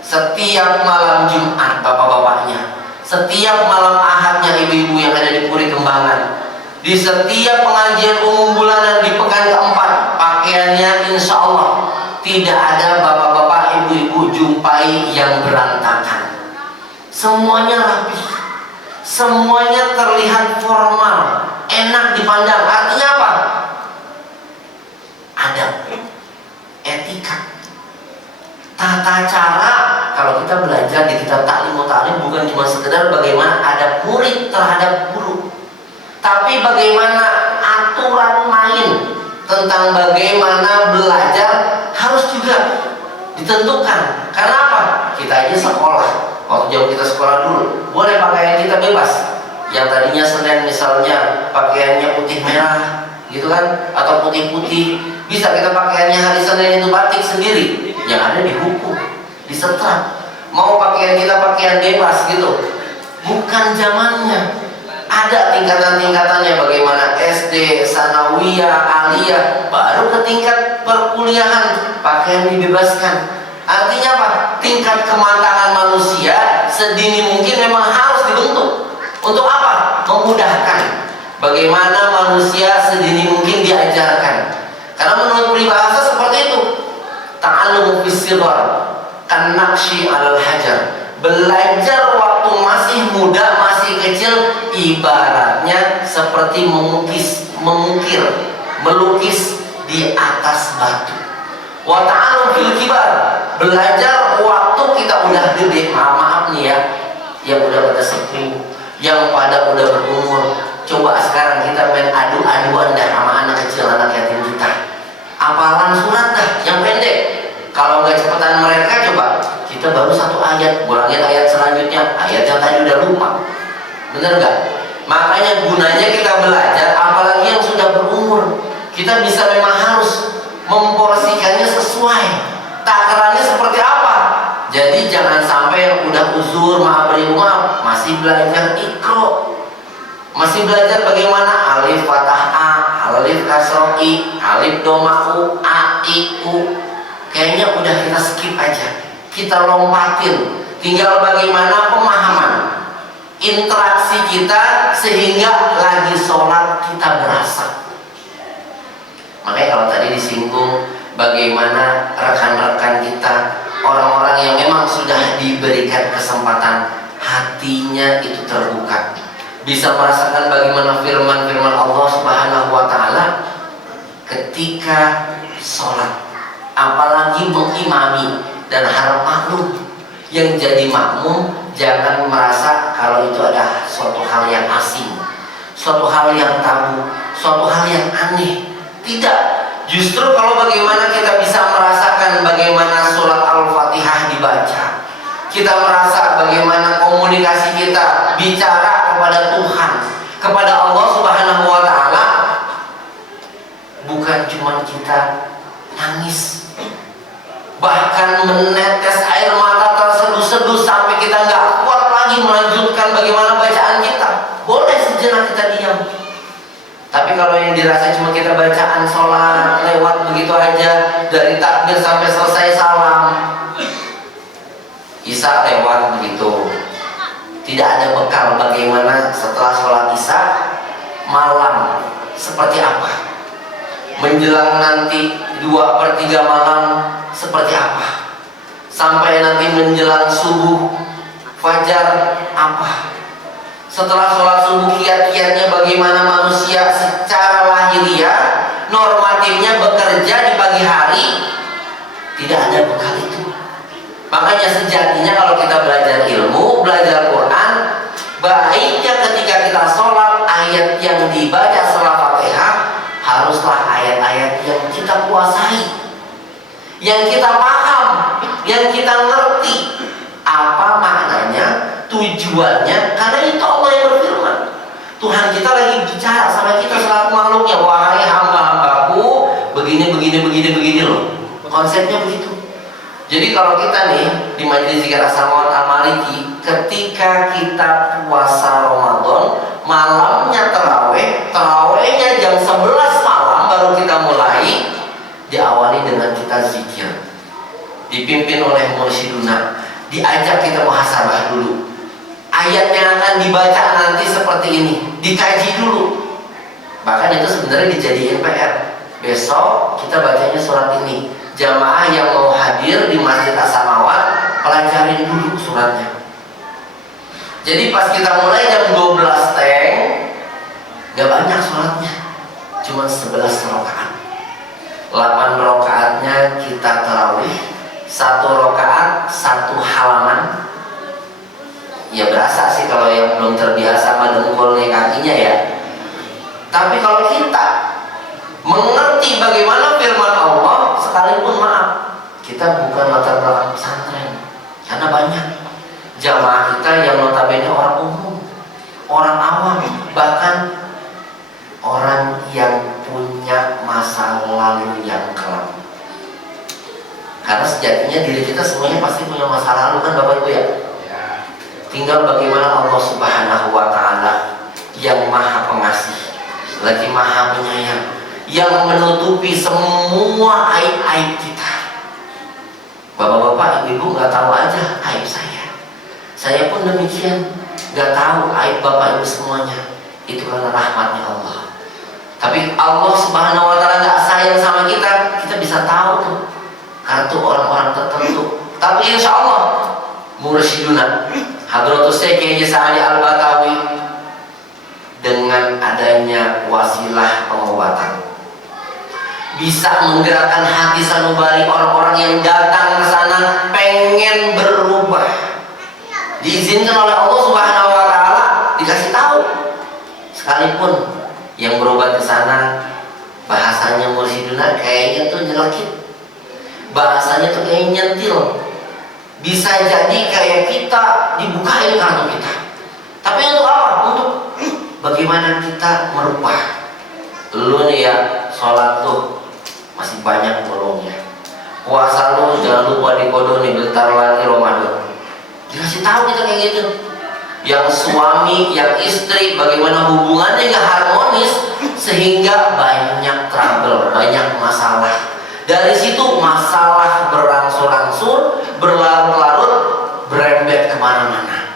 setiap malam Jumat bapak-bapaknya, setiap malam Ahadnya ibu-ibu yang ada di Puri Kembangan, di setiap pengajian umum bulanan di pekan keempat, pakaiannya insya Allah tidak ada bapak-bapak ibu-ibu jumpai yang berantakan. Semuanya rapi, semuanya terlihat formal, enak dipandang. Artinya apa? Adab, etika, tata cara. Kalau kita belajar di kitab Ta'lim wa Ta'lim bukan cuma sekedar bagaimana adab murid terhadap guru, tapi bagaimana aturan main tentang bagaimana belajar harus juga ditentukan. Karena apa? Kita aja sekolah waktu jauh kita sekolah dulu, boleh pakaian kita bebas. Yang tadinya Senin misalnya pakaiannya putih merah gitu kan, atau putih-putih, bisa kita pakaiannya hari Senin itu batik sendiri, yang ada dihukum, disetrap. Mau pakaian kita pakaian bebas gitu, bukan zamannya. Ada tingkatan-tingkatannya, bagaimana SD, sanawiyah, aliyah, baru ke tingkat perkuliahan pakaian dibebaskan. Artinya apa? Tingkat kematangan manusia sedini mungkin memang harus dibentuk. Untuk apa? Memudahkan bagaimana manusia sedini mungkin diajarkan. Karena menurut peribahasa seperti itu, ta'allumu fis sighar kan naqshi 'alal hajar. Belajar waktu masih muda, masih kecil, ibaratnya seperti melukis di atas batu. Wa ta'allum fil kibar, belajar waktu kita udah gede. Maaf nih ya, yang udah pada sepuh, yang pada udah berumur. Coba sekarang kita main adu-aduan dah sama anak kecil, anak yatim kita. Apalan surat dah yang pendek. Kalau nggak cepetan mereka, coba kita baru satu ayat, ulangin ayat selanjutnya, ayat yang tadi udah lupa. Bener nggak? Makanya gunanya kita belajar, apalagi yang sudah berumur. Kita bisa memang harus memporsikannya sesuai takarannya seperti apa. Jadi jangan sampai yang udah uzur, maaf masih belajar ikro, masih belajar bagaimana alif fathah a, alif kasroh i, alif doma u, a, i, u. Kayaknya udah kita skip aja, kita lompatin. Tinggal bagaimana pemahaman, interaksi kita sehingga lagi sholat kita berasa. Makanya kalau tadi disinggung bagaimana rekan-rekan kita, orang-orang yang memang sudah diberikan kesempatan, hatinya itu terbuka, bisa merasakan bagaimana firman-firman Allah Subhanahu wa Ta'ala ketika sholat, apalagi mengimami. Dan harap maklum, yang jadi makmum jangan merasa kalau itu ada suatu hal yang asing, suatu hal yang tabu, suatu hal yang aneh. Tidak, justru kalau bagaimana kita bisa merasakan bagaimana surat Al-Fatihah dibaca, kita merasa bagaimana komunikasi kita bicara kepada Tuhan, kepada Allah Subhanahu wa Ta'ala. Bukan cuma kita nangis, bahkan menetes air mata terseduh-seduh sampai kita nggak kuat lagi melanjutkan bagaimana bacaan kita. Boleh sejenak kita diam. Tapi kalau yang dirasa cuma kita bacaan sholat lewat begitu aja, dari takbir sampai selesai salam, Isya lewat begitu, tidak ada bekal bagaimana setelah sholat Isya malam seperti apa, menjelang nanti 2/3 malam seperti apa, sampai nanti menjelang subuh fajar apa. Setelah sholat subuh kiat-kiatnya bagaimana manusia secara lahiriah normatifnya bekerja di pagi hari, tidak ada bekal itu. Makanya sejatinya kalau kita belajar ilmu, belajar Quran, baiknya ketika kita sholat, ayat yang dibaca setelah Fatihah haruslah ayat-ayat yang kita kuasai, yang kita paham, yang kita ngerti apa maknanya, tujuannya. Karena itu Allah yang berfirman, Tuhan kita lagi bicara sama kita selaku makhluknya, wahai hamba-hambaku, begini loh, konsepnya begitu. Jadi kalau kita nih di Majelis Zikir As-Samawat Al-Maliki, ketika kita puasa Ramadan, malamnya terawihnya jam 11 malam baru kita mulai, diawali dengan kita zikir, dipimpin oleh mursyiduna, diajak kita muhasabah dulu. Ayat yang akan dibaca nanti seperti ini, dikaji dulu. Bahkan itu sebenarnya dijadiin PR. Besok kita bacanya surat ini. Jamaah yang mau hadir di Masjid As-Samawat, pelajarin dulu suratnya. Jadi pas kita mulai jam 12 teng, gak banyak suratnya, cuma 11 rakaat. 8 rakaatnya kita tarawih, 1 rakaat 1 halaman. Ya berasa sih kalau yang belum terbiasa sama dengkulnya kakinya ya. Tapi kalau kita mengerti bagaimana firman Allah, sekalipun maaf, kita bukan latar belakang pesantren, karena banyak jamaah yang punya masa lalu yang kelam. Karena sejatinya diri kita semuanya pasti punya masa lalu kan Bapak Ibu ya. Tinggal bagaimana Allah Subhanahu wa Ta'ala yang Maha Pengasih lagi Maha Penyayang, yang menutupi semua aib-aib kita. Bapak-bapak, ibu nggak tahu aja aib saya. Saya pun demikian, nggak tahu aib bapak ibu semuanya. Itu karena rahmatnya Allah. Tapi Allah Subhanahu wa Ta'ala nggak sayang sama kita, kita bisa tahu tuh. Karena tuh orang-orang tertentu. Tapi insya Allah mursyiduna Hadratus Syekh Kiai Sa'di Al-Batawi dengan adanya wasilah pengobatan bisa menggerakkan hati sanubari orang-orang yang datang ke sana pengen berubah. Diizinkan oleh Allah Subhanahu wa Ta'ala, dikasih tahu. Sekalipun yang berobat ke sana bahasanya mursyiduna kayaknya tuh nyelekit, bahasanya tuh kayak nyentil, bisa jadi kayak kita dibukain kartu kita. Tapi untuk apa? Untuk bagaimana kita merubah. Lu nih ya, sholat tuh masih banyak bolongnya. Puasa lu jangan lupa dikodoni, bentar lagi Ramadan. Dikasih tahu kita kayak gitu. Yang suami, yang istri, bagaimana hubungannya gak harmonis sehingga banyak trouble, banyak masalah. Dari situ masalah berangsur-angsur, berlarut-larut, berembet kemana-mana.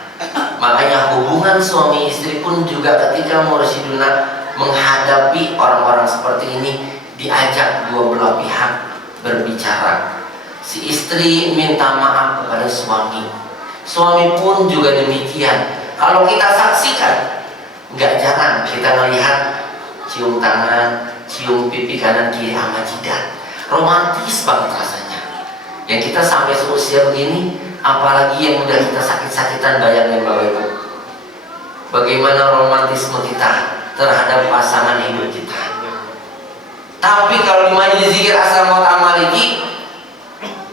Makanya hubungan suami istri pun juga ketika mursyiduna menghadapi orang-orang seperti ini, diajak dua belah pihak berbicara. Si istri minta maaf kepada suami, suami pun juga demikian. Kalau kita saksikan, nggak jarang kita melihat cium tangan, cium pipi kanan kiri sama jidat, romantis banget rasanya. Yang kita sampai seusia begini, apalagi yang udah kita sakit-sakitan, bayangin Bapak Ibu, bagaimana romantisme kita terhadap pasangan hidup kita. Tapi kalau di majelis zikir As-Samawat Al-Maliki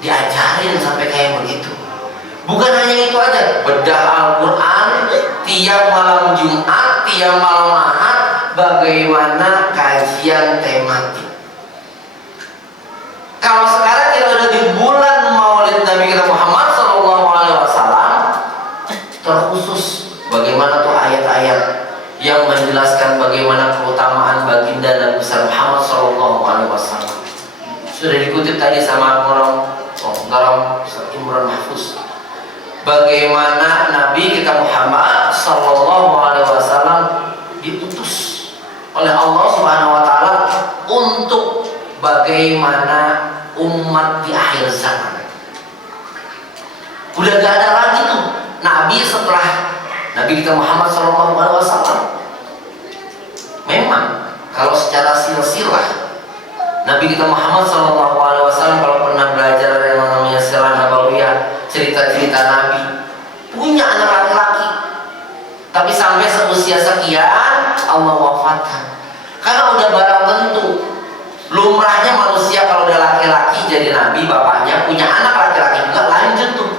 diajarin sampai kayak begitu. Bukan hanya itu aja, bedah Al-Quran tiap malam Jumat, tiap malam Ahad, bagaimana kajian tematik. Kalau sekarang kita udah di bulan Maulid Nabi kita Muhammad SAW, terkhusus bagaimana tuh ayat-ayat yang menjelaskan bagaimana keutamaan baginda Nabi besar Muhammad SAW. Sudah dikutip tadi sama orang dalam Imran Mahfuz. Bagaimana Nabi kita Muhammad SAW diutus oleh Allah Subhanahu wa Ta'ala untuk bagaimana umat di akhir zaman. Udah gak ada lagi tuh Nabi setelah Nabi kita Muhammad SAW. Memang kalau secara silsilah Nabi kita Muhammad SAW kalau pernah belajar yang namanya sirah nabawiyah, cerita-cerita Nabi, punya anak laki-laki, tapi sampai seusia sekian Allah wafatkan. Karena udah barang tentu, lumrahnya manusia kalau udah laki-laki jadi nabi, bapaknya punya anak laki-laki juga, lanjut tuh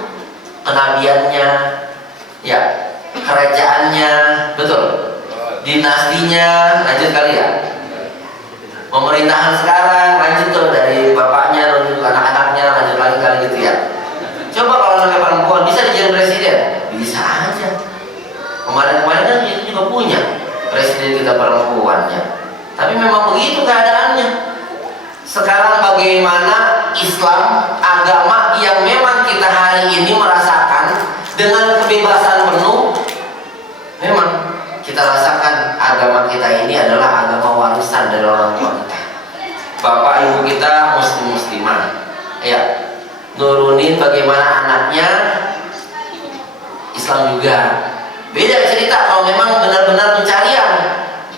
kenabiannya, ya, kerajaannya, betul, dinastinya, lanjut kali ya. Pemerintahan sekarang lanjut tuh dari bapaknya, lanjut anak-anaknya, lanjut lagi kali gitu ya. Coba kalau anaknya perempuan bisa dijadiin presiden, bisa aja. Kemarin-kemarin kan itu juga punya presiden kita perempuannya. Tapi memang begitu keadaannya. Sekarang bagaimana Islam, agama yang memang kita hari ini merasakan dengan kebebasan penuh, memang kita rasakan agama kita ini adalah agama warisan dari orang tua kita. Bapak ibu kita muslim-muslimah, ya, nurunin bagaimana anaknya Islam juga. Beda cerita kalau memang benar-benar pencarian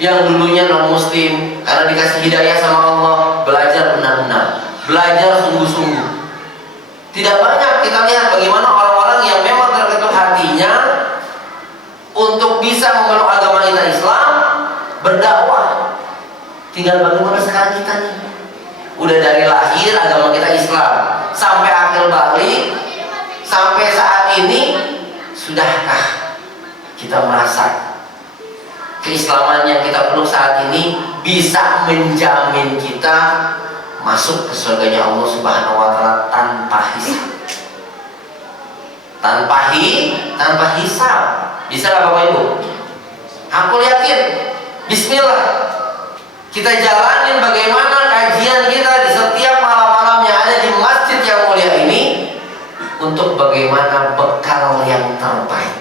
yang dulunya non muslim, karena dikasih hidayah sama Allah, belajar benar-benar, belajar sungguh-sungguh. Tidak banyak kita lihat bagaimana orang-orang yang memang terketuk hatinya untuk bisa memeluk agama kita Islam, berdakwah. Tinggal bagaimana sekarang kita nih, udah dari lahir agama kita Islam sampai akhir balik, sampai saat ini, sudahkah kita merasa keislaman yang kita peluk saat ini bisa menjamin kita masuk ke surganya Allah Subhanahu wa taala tanpa hisab. Tanpa hisab. Bisa nggak Bapak Ibu? Aku yakin. Bismillah. Kita jalanin bagaimana kajian kita di setiap malam-malam yang ada di masjid yang mulia ini untuk bagaimana bekal yang terbaik.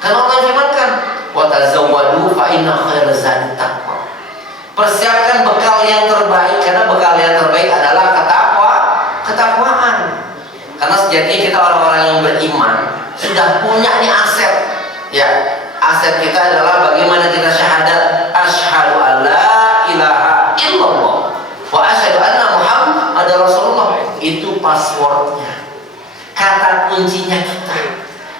Karena Allah firmankan, "Wa tazawwadu fa inna khairaz zadi taqwa." Persiapkan bekal yang terbaik, karena bekal yang terbaik adalah ketakwaan. Karena sejatinya kita orang-orang yang beriman sudah punya nih aset. Ya, aset kita adalah bagaimana kita syahadat asyhadu alla ilaha illallah wa asyhadu anna muhammadar rasulullah. Itu passwordnya, kata kuncinya kita,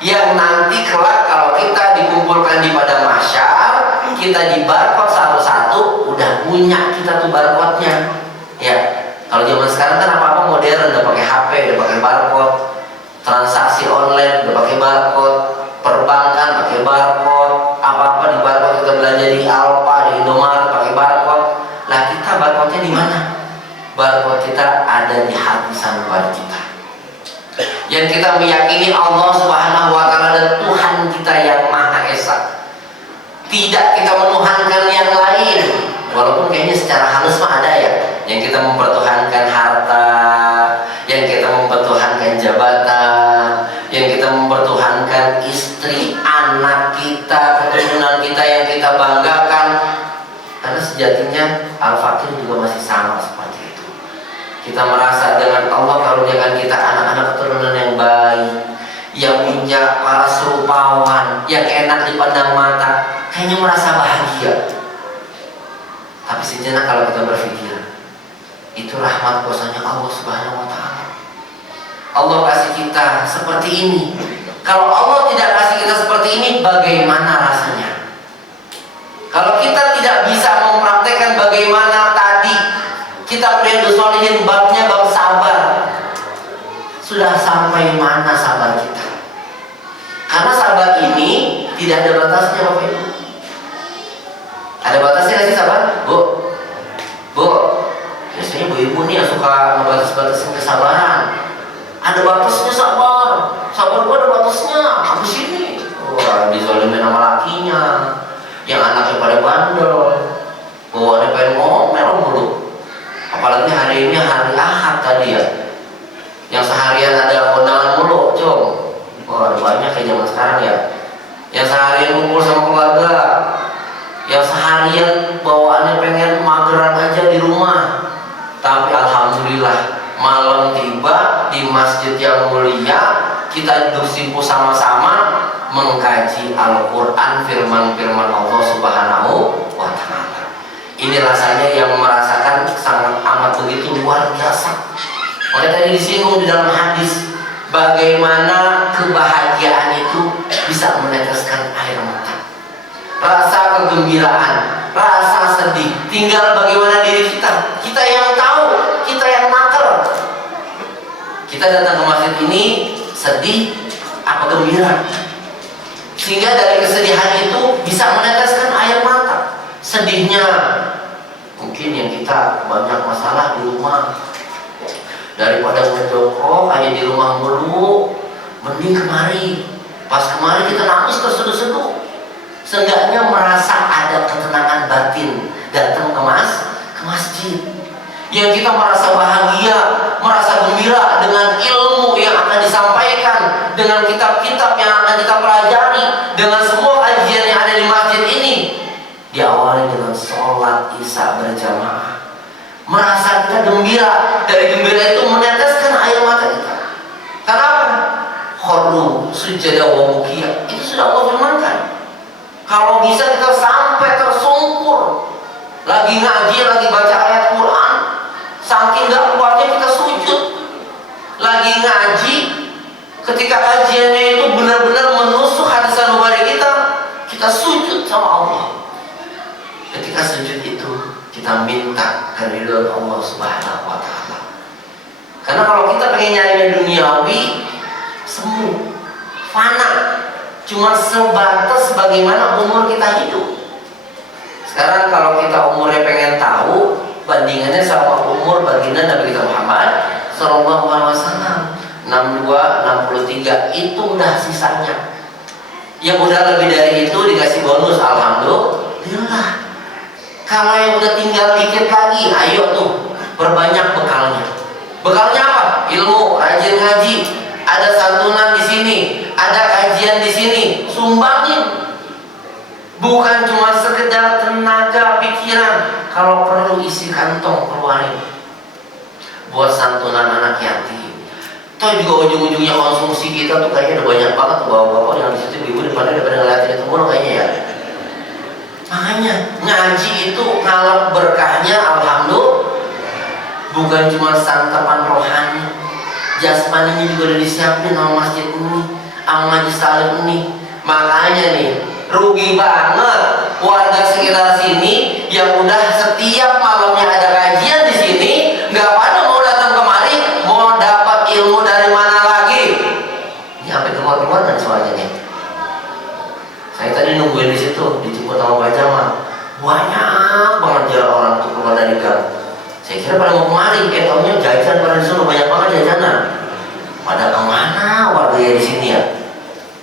yang nanti kelak kalau kita dikumpulkan di padang mahsyar, kita di barcode satu-satu, udah punya kita tuh barcode-nya. Ya, kalau zaman sekarang kan apa-apa modern, udah pakai HP, udah pakai barcode, transaksi online udah pakai barcode, perbankan pakai barcode, apa-apa di barcode, kita belanja di Alfa, di Indomaret pakai barcode. Lah kita barcode-nya di mana? Barcode kita ada di hati sanubari kita. Yang kita meyakini Allah Subhanahu wa taala dan Tuhan kita yang Maha Esa. Tidak kita menuhankan yang lain. Walaupun kayaknya secara halus mah ada ya, yang kita mempertuhankan harta, yang kita mempertuhankan jabatan, yang kita mempertuhankan istri, anak kita, keturunan kita yang kita banggakan. Karena sejatinya Al-Fakir juga masih sama seperti itu. Kita merasa dengan Allah karuniakan kita anak-anak keturunan yang baik, yang punya para serupawan, yang enak dipandang mata, kayaknya merasa bahagia. Tapi sejenak kalau kita berpikir, itu rahmat kuasanya Allah Subhanahu wa taala. Allah kasih kita seperti ini. Kalau Allah tidak kasih kita seperti ini, bagaimana rasanya? Kalau kita tidak bisa mempraktekkan bagaimana tadi kita Riyadhus Shalihin babnya bab sabar, sudah sampai mana sabar kita? Karena sabar ini tidak ada batasnya Bapak Ibu. Ada batasnya nggak sih sabar? Bu, biasanya ibu-ibu nih yang suka ngebatas-batasin kesabaran. Ada batasnya sabar. Sabar gua ada batasnya. Aku sini. Wah, dizolimin sama lakinya. Yang anaknya pada bandel. Bawaannya pengen ngomel mulu. Apalagi hari ini hari Ahad tadi ya. Yang seharian ada kondangan mulu, Cung. Wah, ada banyak kayak zaman sekarang ya. Yang seharian kumpul sama keluarga. Yang seharian bawaannya pengen mageran aja di rumah. Tapi alhamdulillah malam tiba di masjid yang mulia, kita duduk simpul sama-sama mengkaji Al-Quran, firman-firman Allah Subhanahu wa ta'ala. Ini rasanya yang merasakan sangat amat begitu luar biasa. Oleh tadi disinggung di dalam hadis, bagaimana kebahagiaan itu bisa meneteskan air mata, rasa kegembiraan, rasa sedih, tinggal bagaimana diri kita. Kita yang tahu, kita yang nakal. Kita datang ke masjid ini sedih apa gembira, sehingga dari kesedihan itu bisa meneteskan air mata. Sedihnya mungkin yang kita banyak masalah di rumah, daripada ngejokok kayak di rumah mulu, mending kemari. Pas kemari kita nangis terseduh-seduh, seenggaknya merasa ada ketenangan batin datang ke masjid. Yang kita merasa bahagia, merasa gembira dengan ilmu yang akan disampaikan, dengan kitab-kitab yang akan kita pelajari, dengan semua kajian yang ada di masjid ini. Diawali dengan sholat isya berjamaah, merasa kita gembira. Dari gembira itu meneteskan air mata kita. Kenapa? Kharru sujada wa bukiya, itu sudah Allah firmankan. Kalau bisa kita sampai tersungkur, lagi ngaji, lagi baca ayat Quran, saking gak kuatnya kita sujud. Lagi ngaji, ketika kajiannya itu benar-benar menusuk hati sanubari kita sujud sama Allah. Ketika sujud itu kita minta keridhaan Allah Subhanahu wa ta'ala. Karena kalau kita pengen nyari duniawi, semu, fana, cuma sebatas bagaimana umur kita hidup. Sekarang kalau kita umurnya pengen tahu, bandingannya sama umur baginda Nabi kita Muhammad Sallallahu Alaihi Wasallam, 62, 63, itu udah sisanya. Yang udah lebih dari itu dikasih bonus, alhamdulillah. Kalau yang udah tinggal dikit lagi, ayo tuh perbanyak bekalnya. Bekalnya apa? Ilmu, rajin ngaji, ada santunan di sini, ada kajian di sini, sumbangin. Bukan cuma sekedar tenaga pikiran, kalau perlu isi kantong keluarin buat santunan anak yatim. Toh juga ujung-ujungnya konsumsi kita tuh kayaknya udah banyak banget tuh bapak-bapak yang di situ, ibu daripada ngeliatin itu mulu kayaknya ya. Makanya ngaji itu ngalap berkahnya, alhamdulillah. Bukan cuma santapan rohani, jasmaninya juga udah disiapin sama masjid ini, sama majlis taklim ini. Makanya nih, rugi banget warga sekitar sini yang udah setiap malamnya ada kajian di sini, nggak pada mau datang kemari, mau dapat ilmu dari mana lagi? Ini sampai keluar-keluar dan soalnya nih. Saya tadi nungguin di situ, dijemput sama Pak Jamal. Banyak banget jalan orang tuh keluar dari gang. Saya kira pada mau kemari, taunya jajan pada disuruh banyak banget jajanan. Pada kemana warga di sini ya?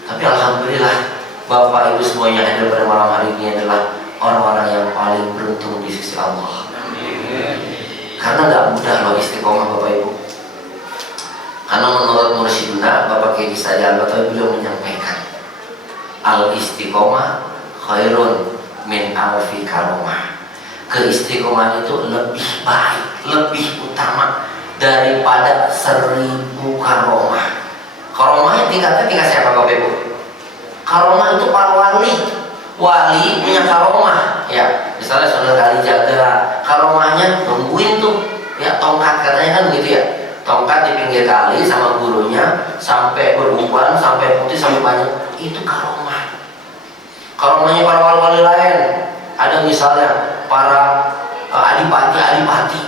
Tapi alhamdulillah, Bapak Ibu semuanya hadir pada malam hari ini adalah orang-orang yang paling beruntung di sisi Allah. Karena nggak mudah loh istiqomah Bapak Ibu. Karena menurut Mursyiduna Bapak Kiai Said Al-Batawi, beliau menyampaikan, al-istiqomah khairun min alfi karomah. Keistiqomahan itu lebih baik, lebih utama daripada 1000 karomah. Karomah tingkatnya tingkat siapa Bapak Ibu? Karomah itu para wali. Wali punya karomah, ya. Misalnya Sunan Kalijaga, karomahnya nungguin tuh, ya tongkat katanya kan begitu ya. Tongkat di pinggir kali sama gurunya sampai berumpan, sampai putih, sampai banyak. Itu karomah. Karomahnya para wali-wali lain. Ada misalnya para adipati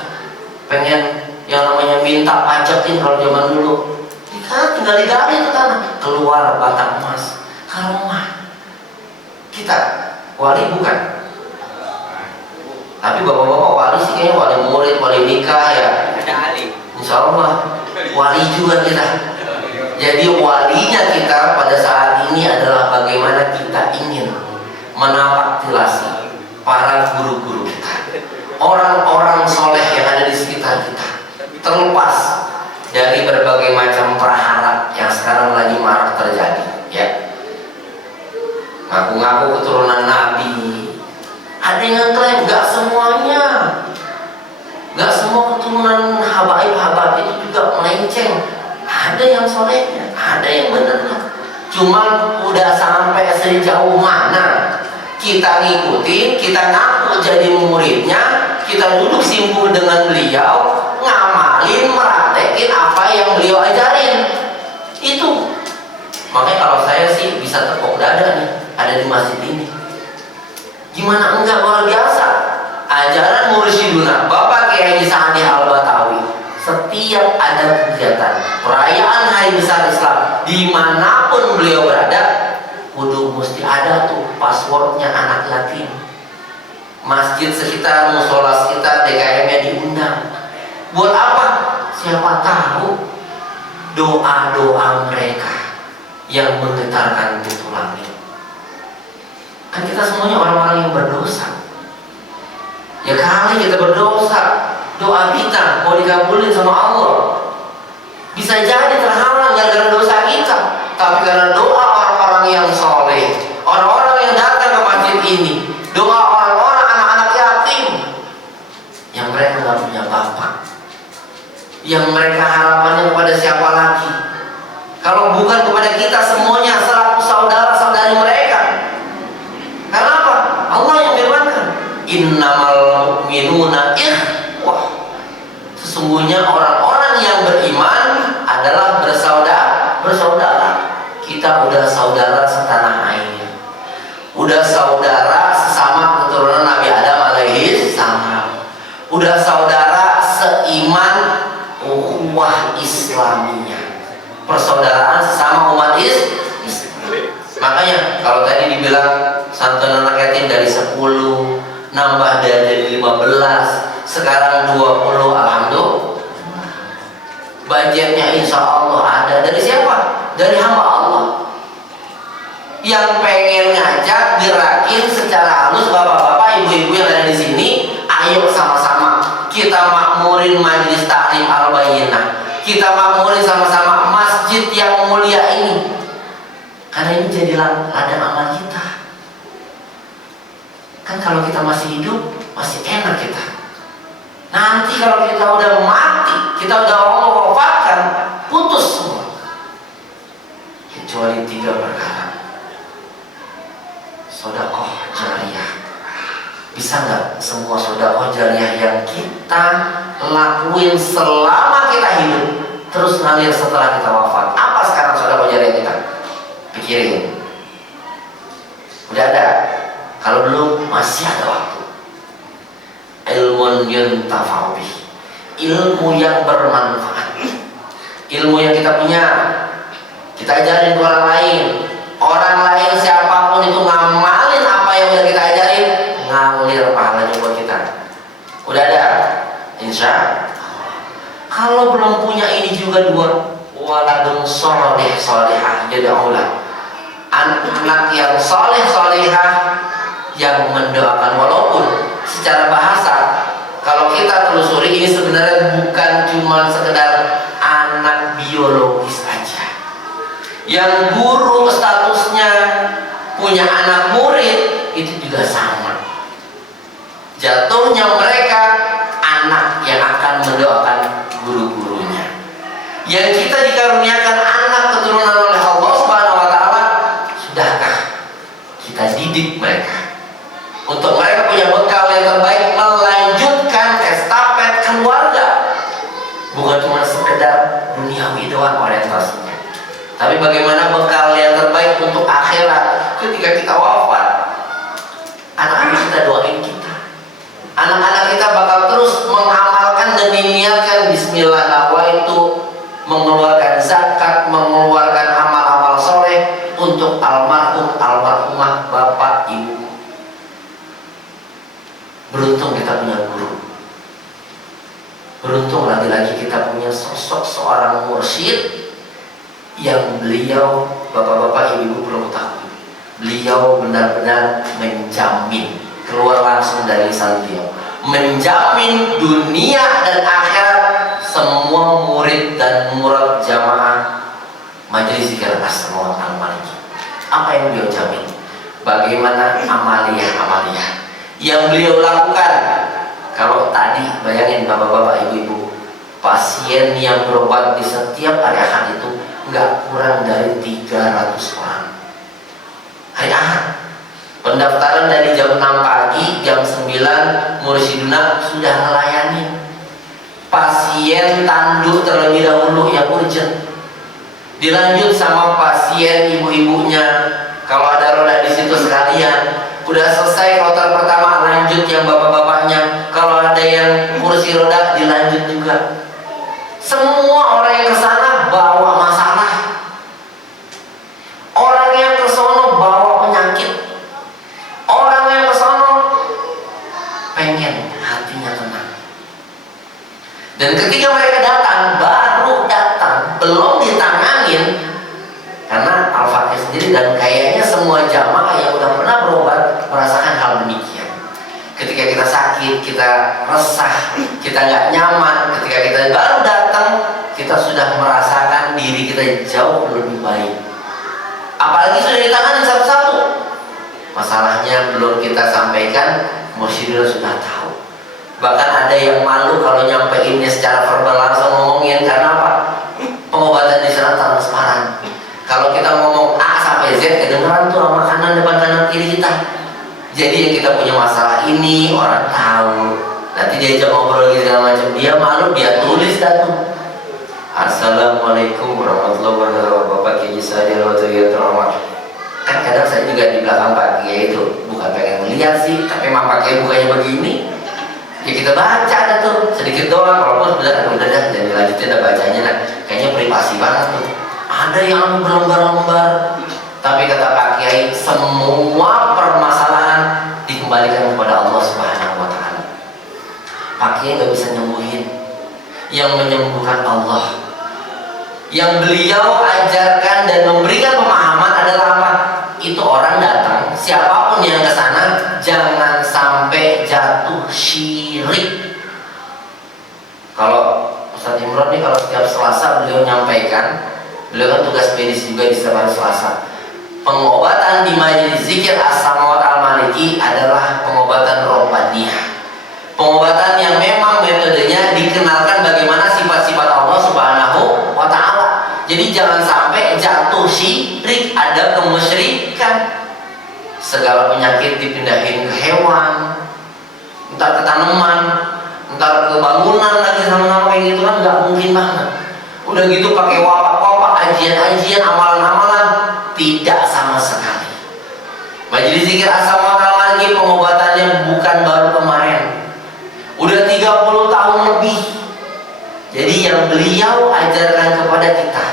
pengen yang namanya minta pajakin kalau zaman dulu. Tinggal digali ke tanah, keluar batang emas. Karomah. Kita wali bukan. Tapi bapak-bapak wali sih kayaknya wali murid, wali nikah ya. Insya Allah wali juga kita. Jadi walinya kita pada saat ini adalah bagaimana kita ingin menapaktilasi para guru-guru kita, orang-orang soleh yang ada di sekitar kita, terlepas dari berbagai macam prahara yang sekarang lagi marak terjadi, ya. Ngaku-ngaku keturunan Nabi, ada yang klaim, nggak semuanya, nggak semua keturunan habaib itu juga melenceng. Ada yang solehnya, ada yang benernya. Cuma udah sampai sejauh mana kita ngikutin, kita ngaku jadi muridnya, kita duduk simpul dengan beliau, ngamalin, meraktekin apa yang beliau ajarin. Itu. Makanya kalau saya sih bisa tepuk dada nih, ada di masjid ini. Gimana enggak, luar biasa. Ajaran Mursyiduna Bapak Kiai Haji Sa'di Al-Batawi, setiap ada kegiatan perayaan Hari Besar Islam dimanapun beliau berada, kudu mesti ada tuh passwordnya anak yatim. Masjid sekitar, musola sekitar, DKM-nya diundang. Buat apa? Siapa tahu doa-doa mereka yang menggetarkan pintu langit. Kan kita semuanya orang-orang yang berdosa. Ya kali kita berdosa, doa kita mau dikabulin sama Allah, bisa jadi terhalang gara-gara dosa kita. Tapi karena doa orang-orang yang soleh, orang-orang yang datang ke masjid ini, doa orang-orang anak-anak yatim yang mereka nggak punya bapak, yang mereka harapannya kepada siapa lagi kalau bukan kepada kita semuanya selaku saudara-saudari mereka. Karena apa? Allah yang firmankan, innamal mu'minuna ikhwah. Sesungguhnya orang-orang yang beriman adalah bersaudara. Kita udah saudara setanah air, udah saudara sesama keturunan Nabi Adam alaihi salam, udah saudara seiman ukhuwah Islamiyah, persaudaraan sesama umat Islam. Makanya Kalau tadi dibilang santunan anak yatim dari 10 nambah dari 15, sekarang 20, alhamdulillah. Budgetnya insya Allah ada. Dari siapa? Dari hamba Allah yang pengen ngajak gerakin secara halus bapak-bapak, ibu-ibu yang ada di sini. Ayo sama-sama kita makmurin majelis taklim Al-Bayyinah, kita makmurin sama-sama masjid yang mulia ini, karena ini jadi ladang amal kita. Kan kalau kita masih hidup masih enak kita. Nanti kalau kita udah mati, kita udah Allah wafatkan, putus semua. Kecuali 3 perkara. Sedekah jariyah. Bisa nggak semua sedekah jariyah yang kita lakuin selama kita hidup terus ngalir setelah kita wafat? Apa sekarang sedekah jariyah kita? Pikirin. Udah ada? Kalau belum, masih ada waktu. Ilmun yuntafa'u bih, ilmu yang bermanfaat, ilmu yang kita punya kita ajarin ke orang lain. Orang lain siapapun itu ngamalin apa yang udah kita ajarin, ngalir pahalanya buat kita. Udah ada, insya Allah. Kalau belum punya ini juga 2, waladun sholih sholihah, jadi Allah, anak yang soleh solihah yang mendoakan. Walaupun secara bahasa kalau kita telusuri ini sebenarnya bukan cuma sekedar anak biologis aja. Yang guru statusnya punya anak murid itu juga sama. Jatuhnya mereka anak yang akan mendoakan guru-gurunya. Yang kita dikaruniakan anak keturunan oleh Allah Subhanahu wa taala, sudahkah kita didik mereka untuk mereka punya bekal yang terbaik, melanjutkan estafet keluarga, bukan cuma sekedar duniawi doang orientasinya, tapi bagaimana bekal yang terbaik untuk akhirat ketika kita wafat. Anak-anak kita doain kita, anak-anak kita bakal terus mengamalkan dan diniatkan bismillah nawaitu, mengeluarkan zakat, mengeluarkan amal-amal soleh untuk almarhum almarhumah bapak ibu. Beruntung kita punya guru, beruntung lagi-lagi kita punya sosok seorang mursyid yang beliau, bapak-bapak ibu-ibu perlu tahu, beliau benar-benar menjamin, keluar langsung dari lisan beliau, menjamin dunia dan akhirat semua murid dan murad jamaah Majelis Zikir As-Samawat Al-Maliki. Apa yang beliau jamin? Bagaimana amaliyah-amaliyah yang beliau lakukan. Kalau tadi bayangin bapak-bapak ibu-ibu, pasien yang berobat di setiap hari Ahad itu nggak kurang dari 300 orang. Hari Ahad pendaftaran dari jam 6 pagi, jam 9 Mursyiduna sudah melayani pasien tanduk terlebih dahulu yang urgent, dilanjut sama pasien ibu-ibunya. Kalau ada roda di situ sekalian, udah selesai kloter pertama, lanjut yang bapak-bapaknya. Kalau ada yang kursi roda, dilanjut juga. Semua orang yang kesana bawa masalah, orang yang kesono bawa penyakit, orang yang kesono pengen hatinya tenang. Dan ketika mereka datang, baru datang, belum ditanganin, karena Al-Fatih sendiri dan kayaknya semua jamaah yang udah pernah berobat merasakan hal demikian. Ketika kita sakit, kita resah, kita nggak nyaman, ketika kita baru datang, kita sudah merasakan diri kita jauh lebih baik. Apalagi sudah ditangani satu-satu. Masalahnya belum kita sampaikan, Mursyiduna sudah tahu. Bahkan ada yang malu kalau nyampeinnya secara verbal langsung ngomongin, karena apa? Pengobatan di sana transparan. Kalau kita ngomong A sampai Z, kedengeran tuh sama kanan depan kanan kiri kita. Jadi yang kita punya masalah ini orang tahu. Nanti diajak ngobrol gitu segala macam, dia malu, dia tulis dah tuh. Assalamualaikum warahmatullahi wabarakatuh. Bapak Kiai Sadil Watuyatullah. Kan kadang saya juga di belakang Pak Kiai itu bukan pengen melihat sih, tapi memang Pak Kiai bukannya begini. Ya kita baca ada tuh sedikit doang, walaupun udah jadi lanjutin ada bacanya, nah kayaknya privasi banget tuh. Ada yang berlembar-lembar Tapi kata Pak Kiai, semua permasalahan dikembalikan kepada Allah Subhanahu wa Ta'ala. Pak Kiai nggak bisa nyembuhin, yang menyembuhkan Allah. Yang beliau ajarkan dan memberikan pemahaman adalah apa? Itu orang datang, siapapun yang ke sana, jangan sampai jatuh syirik. Kalau Ustaz Imron nih, kalau setiap Selasa beliau nyampaikan, beliau kan tugas medis juga di setiap hari Selasa. Pengobatan di Majelis Zikir As-Samawat Al-Maliki adalah pengobatan rohbaniyah. Pengobatan yang memang metodenya dikenalkan bagaimana sifat-sifat Allah Subhanahu wa Ta'ala. Jadi jangan sampai jatuh syirik, ada kemusyrikan. Segala penyakit dipindahin ke hewan, entar ke tanaman, entar ke bangunan lagi, sama-sama kayak gitu kan nggak mungkin banget. Udah gitu pakai wapak-wapak, ajian-ajian, amalan-amalan, tidak sama sekali. Majelis Zikir As-Samawat Al-Maliki pengobatannya bukan baru kemarin, udah 30 tahun lebih. Jadi yang beliau ajarkan kepada kita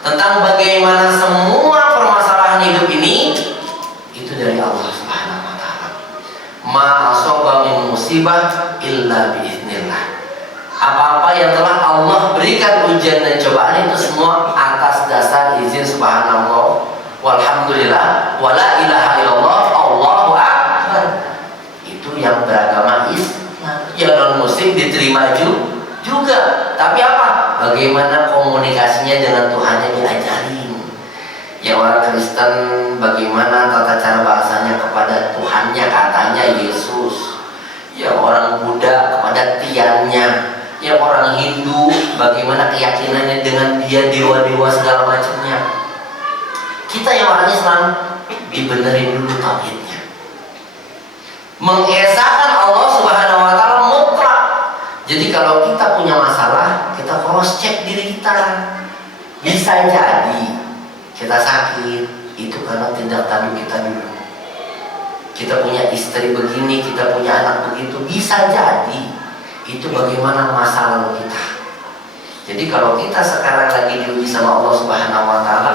tentang bagaimana semua permasalahan hidup ini itu dari Allah Subhanahu wa Ta'ala. Ma asaba min musibah illa biiznillah. Apa-apa yang telah Allah berikan ujian dan cobaan itu semua atas dasar izin Subhanallah, walhamdulillah, wala ilaha illallah, Allahu akbar. Itu yang beragama Islam. Yang non muslim diterima juga. Tapi apa? Bagaimana komunikasinya dengan Tuhannya diajarin. Yang orang Kristen bagaimana tata cara bahasanya kepada Tuhannya, katanya Yesus. Yang orang Buddha kepada Tiannya. Yang orang Hindu bagaimana keyakinannya dengan dia dewa-dewa segala macamnya. Kita yang orang Islam dibenerin dulu tauhidnya. Mengesahkan Allah Subhanahu wa Ta'ala mutlak. Jadi kalau kita punya masalah, kita cross check diri kita. Bisa jadi kita sakit itu karena tindak tanduk kita dulu. Kita punya istri begini, kita punya anak begitu, bisa jadi itu bagaimana masa lalu kita. Jadi kalau kita sekarang lagi diuji sama Allah Subhanahu wa Ta'ala,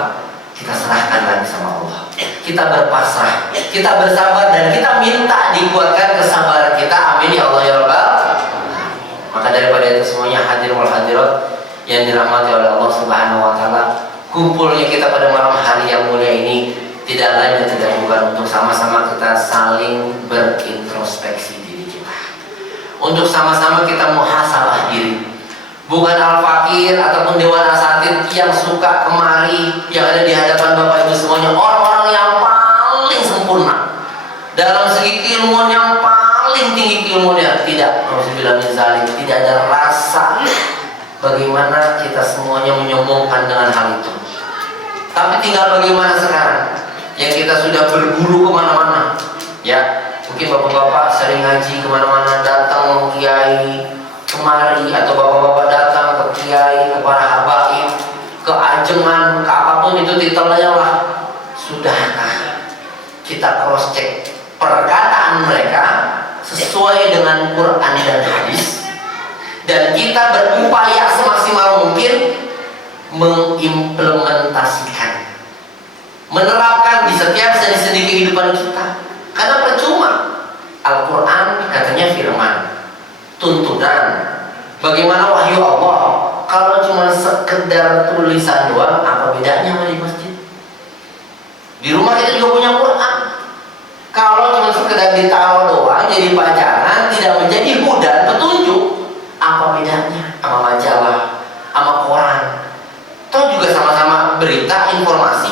kita serahkan lagi sama Allah. Kita berpasrah, kita bersabar, dan kita minta dikuatkan kesabaran kita. Amin ya Allah ya Rabbal. Maka daripada itu semuanya, hadir wal hadirat yang dirahmati oleh Allah Subhanahu wa Ta'ala, kumpulnya kita pada malam hari yang mulia ini tidak lain dan tidak bukan untuk sama-sama kita saling berintrospeksi diri kita, untuk sama-sama kita muhasabah diri. Bukan al-fakir ataupun dewan asatid yang suka kemari, yang ada di hadapan Bapak Ibu semuanya orang-orang yang paling sempurna dalam segi keilmuan, yang paling tinggi keilmuannya. Tidak, nauzubillah min dzalik, tidak ada rasa bagaimana kita semuanya menyombongkan dengan hal itu. Tapi tinggal bagaimana sekarang yang kita sudah berburu kemana-mana, ya mungkin bapak-bapak sering ngaji kemana-mana, datang kiai kemari, atau bapak-bapak datang ke kiai, ke para habaib, ke ajengan, ke apapun itu titelnya lah. Sudahkah kita cross check perkataan mereka sesuai dengan Quran dan hadis, dan kita berupaya semaksimal mungkin mengimplementasikan, menerapkan di setiap sendi-sendi kehidupan kita. Karena percuma Al-Quran katanya firman, tuntunan, bagaimana wahyu Allah, kalau cuma sekedar tulisan doang, apa bedanya sama di masjid? Di rumah kita juga punya Quran. Kalau cuma sekedar ditaruh doang jadi pajangan, tidak menjadi hudan, petunjuk, apa bedanya sama majalah, sama koran? Toh juga sama-sama berita, informasi.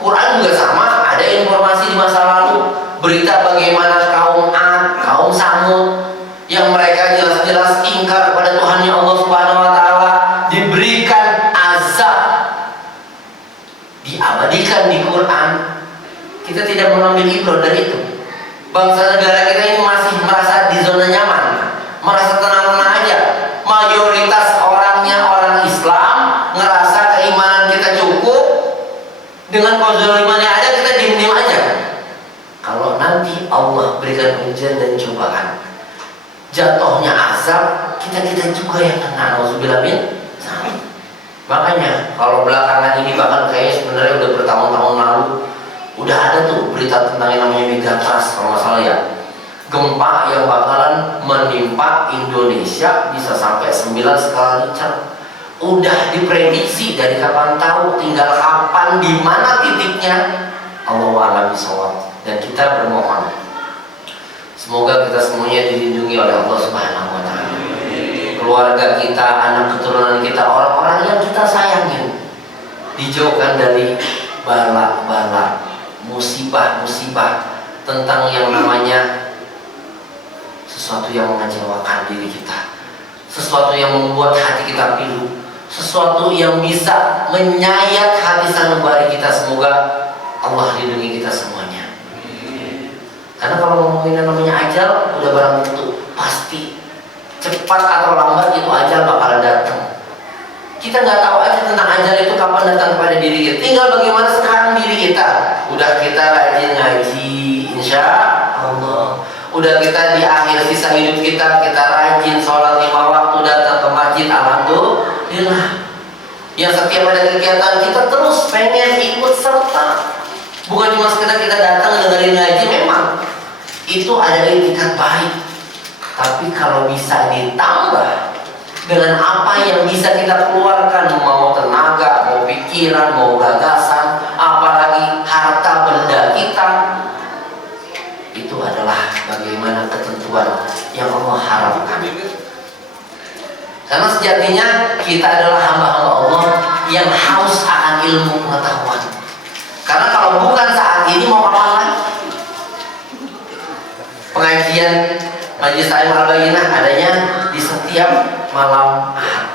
Quran juga sama, ada informasi di masa lalu, berita bagaimana kaum Ad, kaum Samud, yang mereka jelas-jelas ingkar kepada Tuhannya Allah Subhanahu wa Ta'ala, diberikan azab, diabadikan di Quran. Kita tidak mengambil ibrah dari itu. Bangsa negara kita ini masih merasa di zona nyaman, merasa tenang-tenang aja. Mayoritas orangnya orang Islam, ngerasa keimanan kita cukup, dengan kezaliman yang ada kita diem-diem aja. Kalau nanti Allah berikan ujian dan cobaan, jatuhnya azab, kita juga yang kena. Nauzubillah min dzalik. Makanya kalau belakangan ini bahkan kayaknya sebenarnya udah bertahun-tahun lalu udah ada tuh berita tentang yang namanya megatrust kalau nggak salah ya, gempa yang bakalan menimpa Indonesia bisa sampai 9 skala Richter. Udah diprediksi dari kapan tahu, tinggal kapan di mana titiknya Allahu a'lam bishawab. Dan kita bermohon semoga kita semuanya dilindungi oleh Allah Subhanahu wa taala. Keluarga kita, anak keturunan kita, orang-orang yang kita sayangin dijauhkan dari bala-bala, musibah-musibah tentang yang namanya sesuatu yang mengecewakan diri kita, sesuatu yang membuat hati kita pilu, sesuatu yang bisa menyayat hati sanubari kita. Semoga Allah lindungi kita semuanya. Karena kalau ngomongin yang namanya ajal, udah barang tentu pasti cepat atau lambat itu ajal bakalan datang. Kita nggak tahu aja tentang ajal itu kapan datang kepada diri kita. Tinggal bagaimana sekarang diri kita. Udah kita rajin ngaji, insya Allah. Udah kita di akhir sisa hidup kita rajin sholat 5 waktu, datang ke masjid, alhamdulillah. Yang setiap ada kegiatan kita terus pengen ikut serta. Bukan cuma sekedar kita datang dengerin ngaji, memang itu ada itikat baik. Tapi kalau bisa ditambah dengan apa yang bisa kita keluarkan, mau tenaga, mau pikiran, mau gagasan, apalagi harta benda kita, itu adalah bagaimana ketentuan yang Allah harapkan. Karena sejatinya kita adalah hamba-hamba Allah yang haus akan ilmu pengetahuan. Karena kalau bukan saat ini mau kapan lagi? Pengajian Majelis Ta'lim Al-Bayyinah adanya di setiap malam Ahad,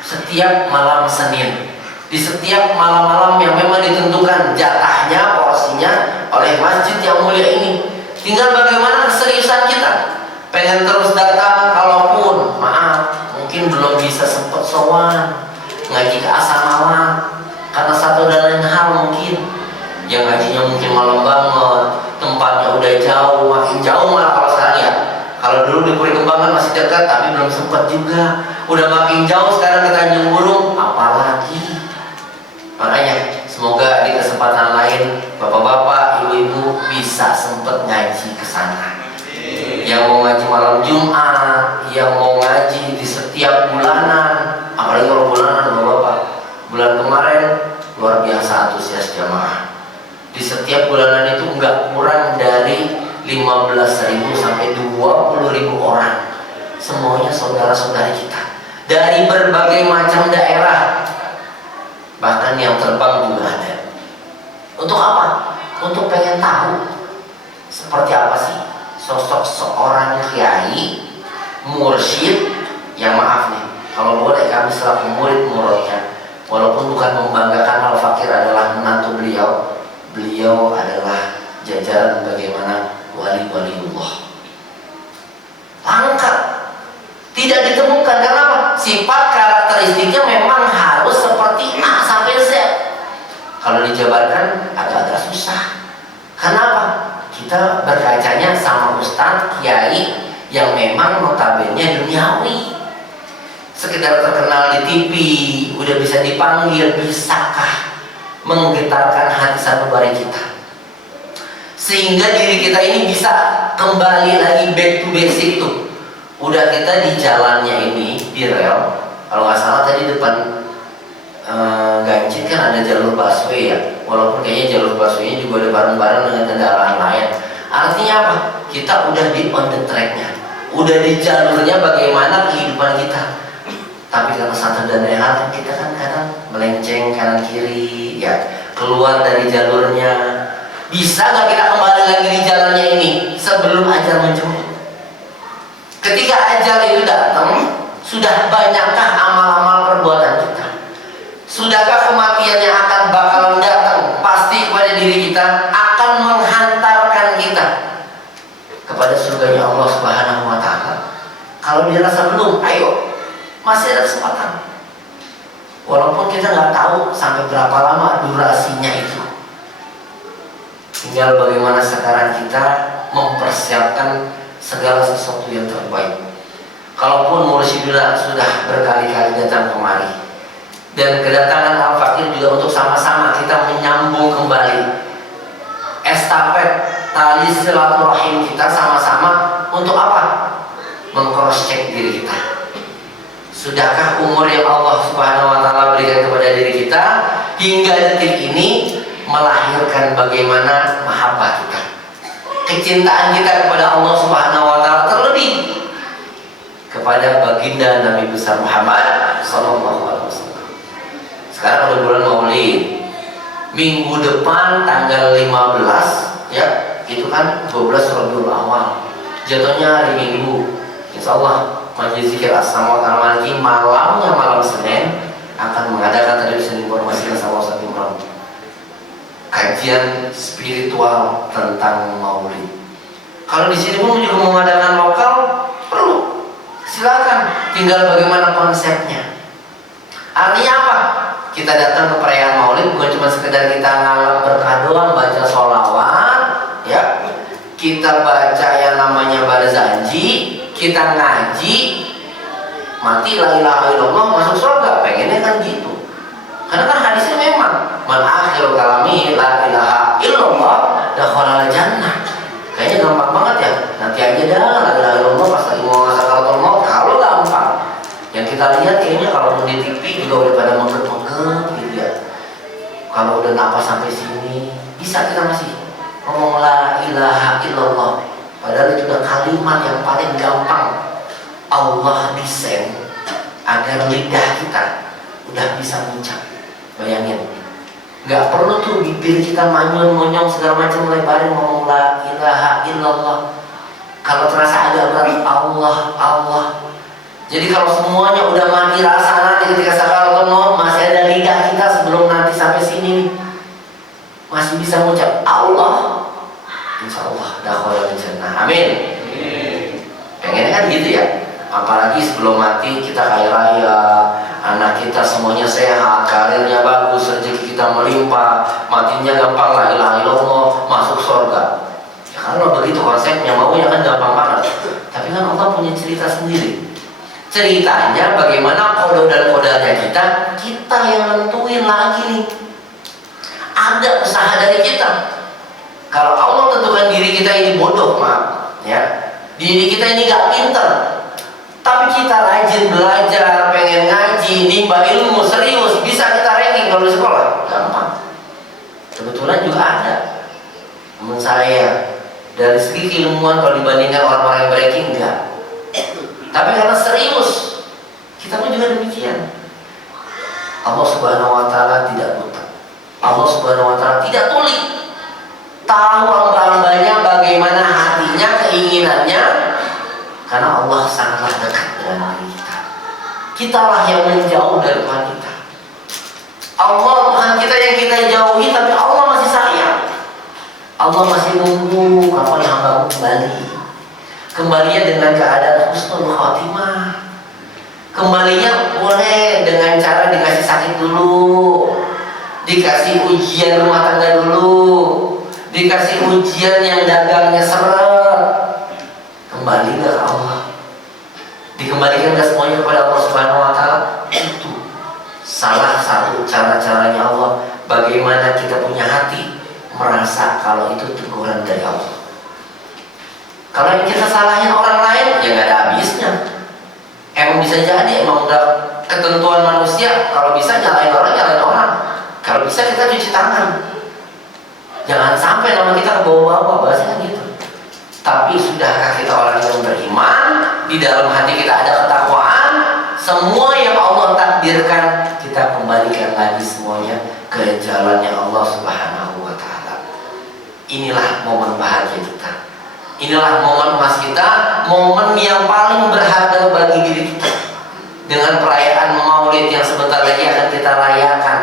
setiap malam Senin, di setiap malam-malam yang memang ditentukan jatahnya, porsinya oleh masjid yang mulia ini. Tinggal bagaimana keseriusan kita. Pengen terus datang, kalaupun maaf mungkin belum bisa sempat sowan ngaji ke asrama karena satu dan lain hal, mungkin yang ngajinya mungkin malam banget, tempatnya udah jauh, makin jauh malah kalau sekarang ya. Kalau dulu di Puri Kembangan masih dekat tapi belum sempat juga, udah makin jauh sekarang ke Tanjung Burung, apalagi. Makanya semoga di kesempatan lain bapak-bapak, ibu-ibu bisa sempat ngaji ke sana. Yang mau ngaji malam Jumat, yang mau ngaji di setiap bulanan, apalagi kalau bulanan bapak-bapak. Bulan kemarin luar biasa antusias jamaah. Di setiap bulanan itu enggak kurang dari 15.000 sampai 20.000 orang. Semuanya saudara-saudari kita dari berbagai macam daerah, bahkan yang terbang juga ada. Untuk apa? Untuk pengen tahu seperti apa sih sosok seorang kiai mursyid yang, maaf nih kalau boleh kami selaku murid muridnya, walaupun bukan membanggakan Al-Fakir adalah menantu beliau adalah jajaran bagaimana wali-waliullah. Langka, tidak ditemukan. Kenapa? Sifat karakteristiknya memang harus seperti A sampai Z. Kalau dijabarkan agak-agak susah. Kenapa? Kita berkacanya sama ustadz, kiai yang memang notabene duniawi, sekedar terkenal di TV, udah bisa dipanggil, bisakah menggetarkan hati sanubari kita sehingga diri kita ini bisa kembali lagi back to basic tuh. Udah kita di jalannya ini, di rel, kalau nggak salah tadi depan Gancit kan ada jalur busway ya, walaupun kayaknya jalur busway-nya juga ada bareng-bareng dengan kendaraan lain. Artinya apa? Kita udah di on the track-nya, udah di jalurnya bagaimana kehidupan kita. Tapi karena satu dan lain hal kita kan kadang melenceng kanan kiri ya, keluar dari jalurnya. Bisa nggak kita kembali lagi di jalannya ini sebelum ajal menjemput? Ketika ajal itu datang, sudah banyakkah amal-amal perbuatan kita? Sudahkah kematian yang akan bakalan datang pasti kepada diri kita akan menghantarkan kita kepada surganya Allah Subhanahu wa taala? Kalau dirasa belum, ayo, masih ada kesempatan. Walaupun kita nggak tahu sampai berapa lama durasinya itu. Tinggal bagaimana sekarang kita mempersiapkan segala sesuatu yang terbaik. Kalaupun mursyiduna sudah berkali-kali datang kemari, Dan kedatangan Al-Fakir juga untuk sama-sama kita menyambung kembali estafet tali silaturahim kita sama-sama. Untuk apa? Meng-cross check diri kita. Sudahkah umur yang Allah Subhanahu wa taala berikan kepada diri kita hingga detik ini melahirkan bagaimana mahabbah kita, kecintaan kita kepada Allah Subhanahu wa taala, terlebih kepada baginda Nabi besar Muhammad sallallahu alaihi wasallam. Sekarang udah bulan Maulid. Minggu depan tanggal 15 ya, itu kan 12 Rabiul Awal. Jatuhnya hari Minggu. Insyaallah Majelis Zikir As-Samawat Al-Maliki malamnya malam Senin akan mengadakan tadi Senin informasi sama Ustaz Imran. Kajian spiritual tentang Maulid. Kalau di sini pun juga mengadakan lokal, perlu. Silakan, tinggal bagaimana konsepnya. Artinya apa? Kita datang ke perayaan Maulid bukan cuma sekedar kita ngalam berkah doang, baca sholawat, ya. Kita baca yang namanya barzanji, kita ngaji, mati la ilaha illallah masuk surga. Pengennya kan gitu. Karena kan hadisnya memang man akhiru kalami la ilaha illallah dakhala jannah. Kayaknya gampang banget ya. Nanti aja dah la ilaha illallah pas lagi mau sakaratul maut. Kalau gampang. Yang kita lihat kayaknya kalau di TV juga udah pada menggep-menggep gitu ya. Kalau udah napas sampai sini, bisa kita masih ngomong la ilaha illallah. Padahal itu udah kalimat yang paling gampang Allah desain agar lidah kita udah bisa mengucap. Bayangin, nggak perlu tuh bibir kita manyun, monyong segala macam lebarin ngomong la ilaha illallah. Kalau terasa agak berat, Allah, Allah. Jadi kalau semuanya udah mati rasa nanti ketika sakaratul maut masih ada lidah kita sebelum nanti sampai sini masih bisa mengucap Allah, insya Allah dakhala jannah. Amin. Pengennya kan gitu ya. Apalagi sebelum mati kita kaya raya, anak kita semuanya sehat, karirnya bagus, rezeki kita melimpah, matinya gampang, la ilaha illallah, masuk surga. Ya kalau begitu konsepnya maunya kan gampang banget. Tapi kan Allah punya cerita sendiri. Ceritanya bagaimana kode dan kodenya kita yang nentuin lagi nih. Ada usaha dari kita. Kalau Allah tentukan diri kita ini bodoh, maaf ya, diri kita ini gak pinter, tapi kita rajin belajar, pengen ngaji, nimba ilmu serius, bisa kita ranking kalau di sekolah, gampang. Kebetulan juga ada teman saya dari segi keilmuan kalau dibandingkan orang-orang yang ranking enggak. Tapi karena serius, kita pun juga demikian. Allah Subhanahu wa taala tidak buta. Allah Subhanahu wa taala tidak tuli. Tahu hamba-hambanya bagaimana hatinya, keinginannya. Karena Allah sangatlah dekat dengan kita. Kitalah yang menjauh dari Tuhan kita. Allah Tuhan kita yang kita jauhi, tapi Allah masih sayang. Allah masih nunggu kapan hamba kembali. Kembalinya dengan keadaan husnul khatimah. Kembalinya boleh dengan cara dikasih sakit dulu, dikasih ujian rumah tangga dulu, dikasih ujian yang dagangnya seret. Kembali ke Allah, dikembalikan ke semuanya kepada Allah Subhanahu wa taala. Itu salah satu cara-caranya Allah bagaimana kita punya hati merasa kalau itu teguran dari Allah. Kalau yang kita salahin orang lain, ya gak ada habisnya. Emang bisa jadi, emang udah ketentuan manusia. Kalau bisa nyalain orang, nyalain orang. Kalau bisa kita cuci tangan. Jangan sampai nama kita ke bawah-bawah, bahasanya gitu. Tapi sudahkah kita orang yang beriman, di dalam hati kita ada ketakwaan, semua yang Allah takdirkan kita kembalikan lagi semuanya ke jalannya Allah Subhanahu wa taala. Inilah momen bahagia kita. Inilah momen emas kita, momen yang paling berharga bagi diri kita. Dengan perayaan Maulid yang sebentar lagi akan kita rayakan,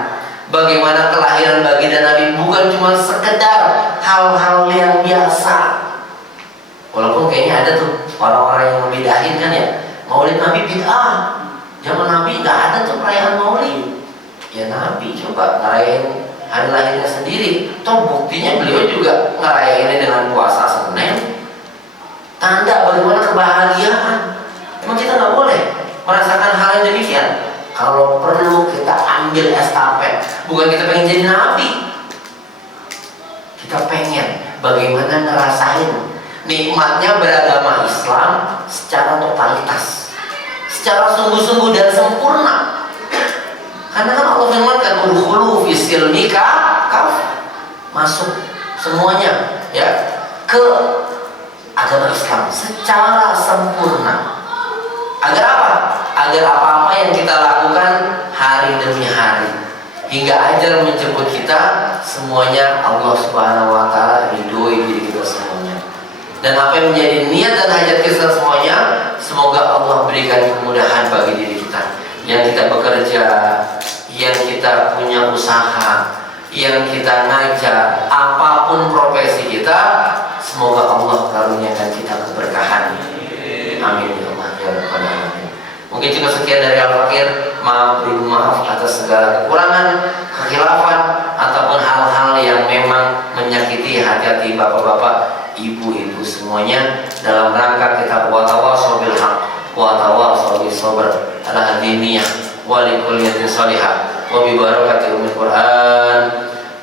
bagaimana kelahiran baginda Nabi bukan cuma sekedar hal-hal yang biasa. Walaupun kayaknya ada tuh orang-orang yang membedahin kan ya, Maulid Nabi bid'ah. Zaman Nabi nggak ada tuh perayaan Maulid. Ya Nabi coba ngerayain hari lahirnya sendiri. Toh buktinya beliau juga ngerayainnya dengan puasa Senin. Tanda bagaimana kebahagiaan. Emang kita nggak boleh merasakan hal yang demikian. Kalau perlu kita ambil estafet. Bukan kita pengen jadi nabi, kita pengen bagaimana ngerasain nikmatnya beragama Islam secara totalitas, secara sungguh-sungguh dan sempurna. Karena kan Allah firmankan udkhulu fi silmi masuk semuanya ya ke agama Islam secara sempurna. Agar apa? Agar apa-apa yang kita lakukan hari demi hari hingga ajal menjemput kita, semuanya Allah Subhanahu wa taala ridhoi diri kita semuanya. Dan apa yang menjadi niat dan hajat kita semuanya, semoga Allah berikan kemudahan bagi diri kita. Yang kita bekerja, yang kita punya usaha, yang kita ngajar, apapun profesi kita, semoga Allah karuniakan kita keberkahan. Amin ya Allah ya Rabbal alamin. Mungkin cukup sekian dari Al-Fakir. Maaf atas segala kekurangan, kekhilafan ataupun hal-hal yang memang menyakiti hati-hati bapak-bapak, ibu-ibu semuanya, dalam rangka kita watawasau bil haq watawasau bis sabr ala diniyah wa likulliyatin salihah wa bi barakati ummil Qur'an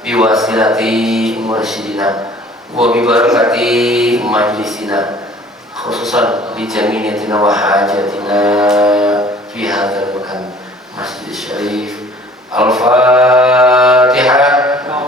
bi wasilati mursyidina wa bi barakati majlisina khususan bi jamiyatina wa hajatina fi hadzal makan Masjid Syarif. Al-Fatihah.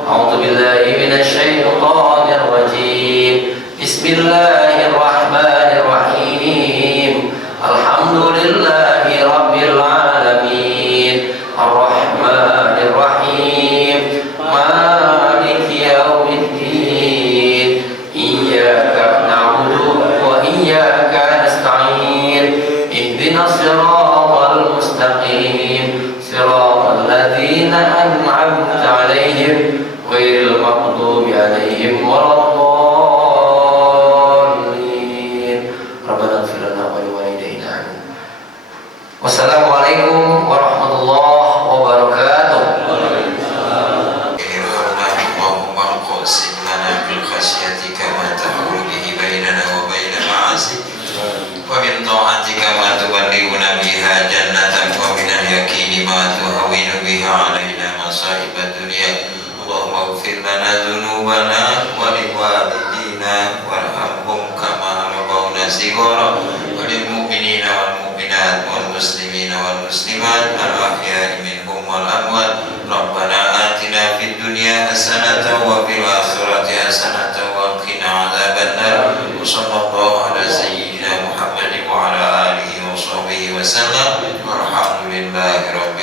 A'udzu billahi minasy syaithanir rajim. Bismillahirrahmanirrahim. Alhamdulillahi rabbil alamin. Ar-Rahmanir Rahim. Maliki yaumiddin. Iyyaka na'budu wa iyyaka nasta'in. Ihdinas siratal mustaqim. Siratal ladzina an'amta 'alaihim ghairil maghdubi 'alaihim waladdallin. Rabbana ighfir lana wa liwalidayna. Wassalamualaikum warahmatullahi wabarakatuh. Allahumma qasim lana bil khasyatika ma tahulu bihi bainana wa baina ma'asik wa min ta'atika ma tuballighuna biha jannatak wa min al-yaqini ma tuhawwinu biha 'alaina masa'ib ad-dunya. Allahumma ighfir lana dhunubana wa liwalidina warhamhum kama rabbawna shighara wa lil mu'minina wal mu'minat wal muslimina wal muslimat al-ahya'i minhum wal amwat. Rabbana atina fid dunya hasanatan wa fil akhirati hasanatan wa qina adzabannar. Sallallahu ala sayyidina Muhammadin wa ala alihi wa sahbihi wa sallam. Walhamdulillahi rabbil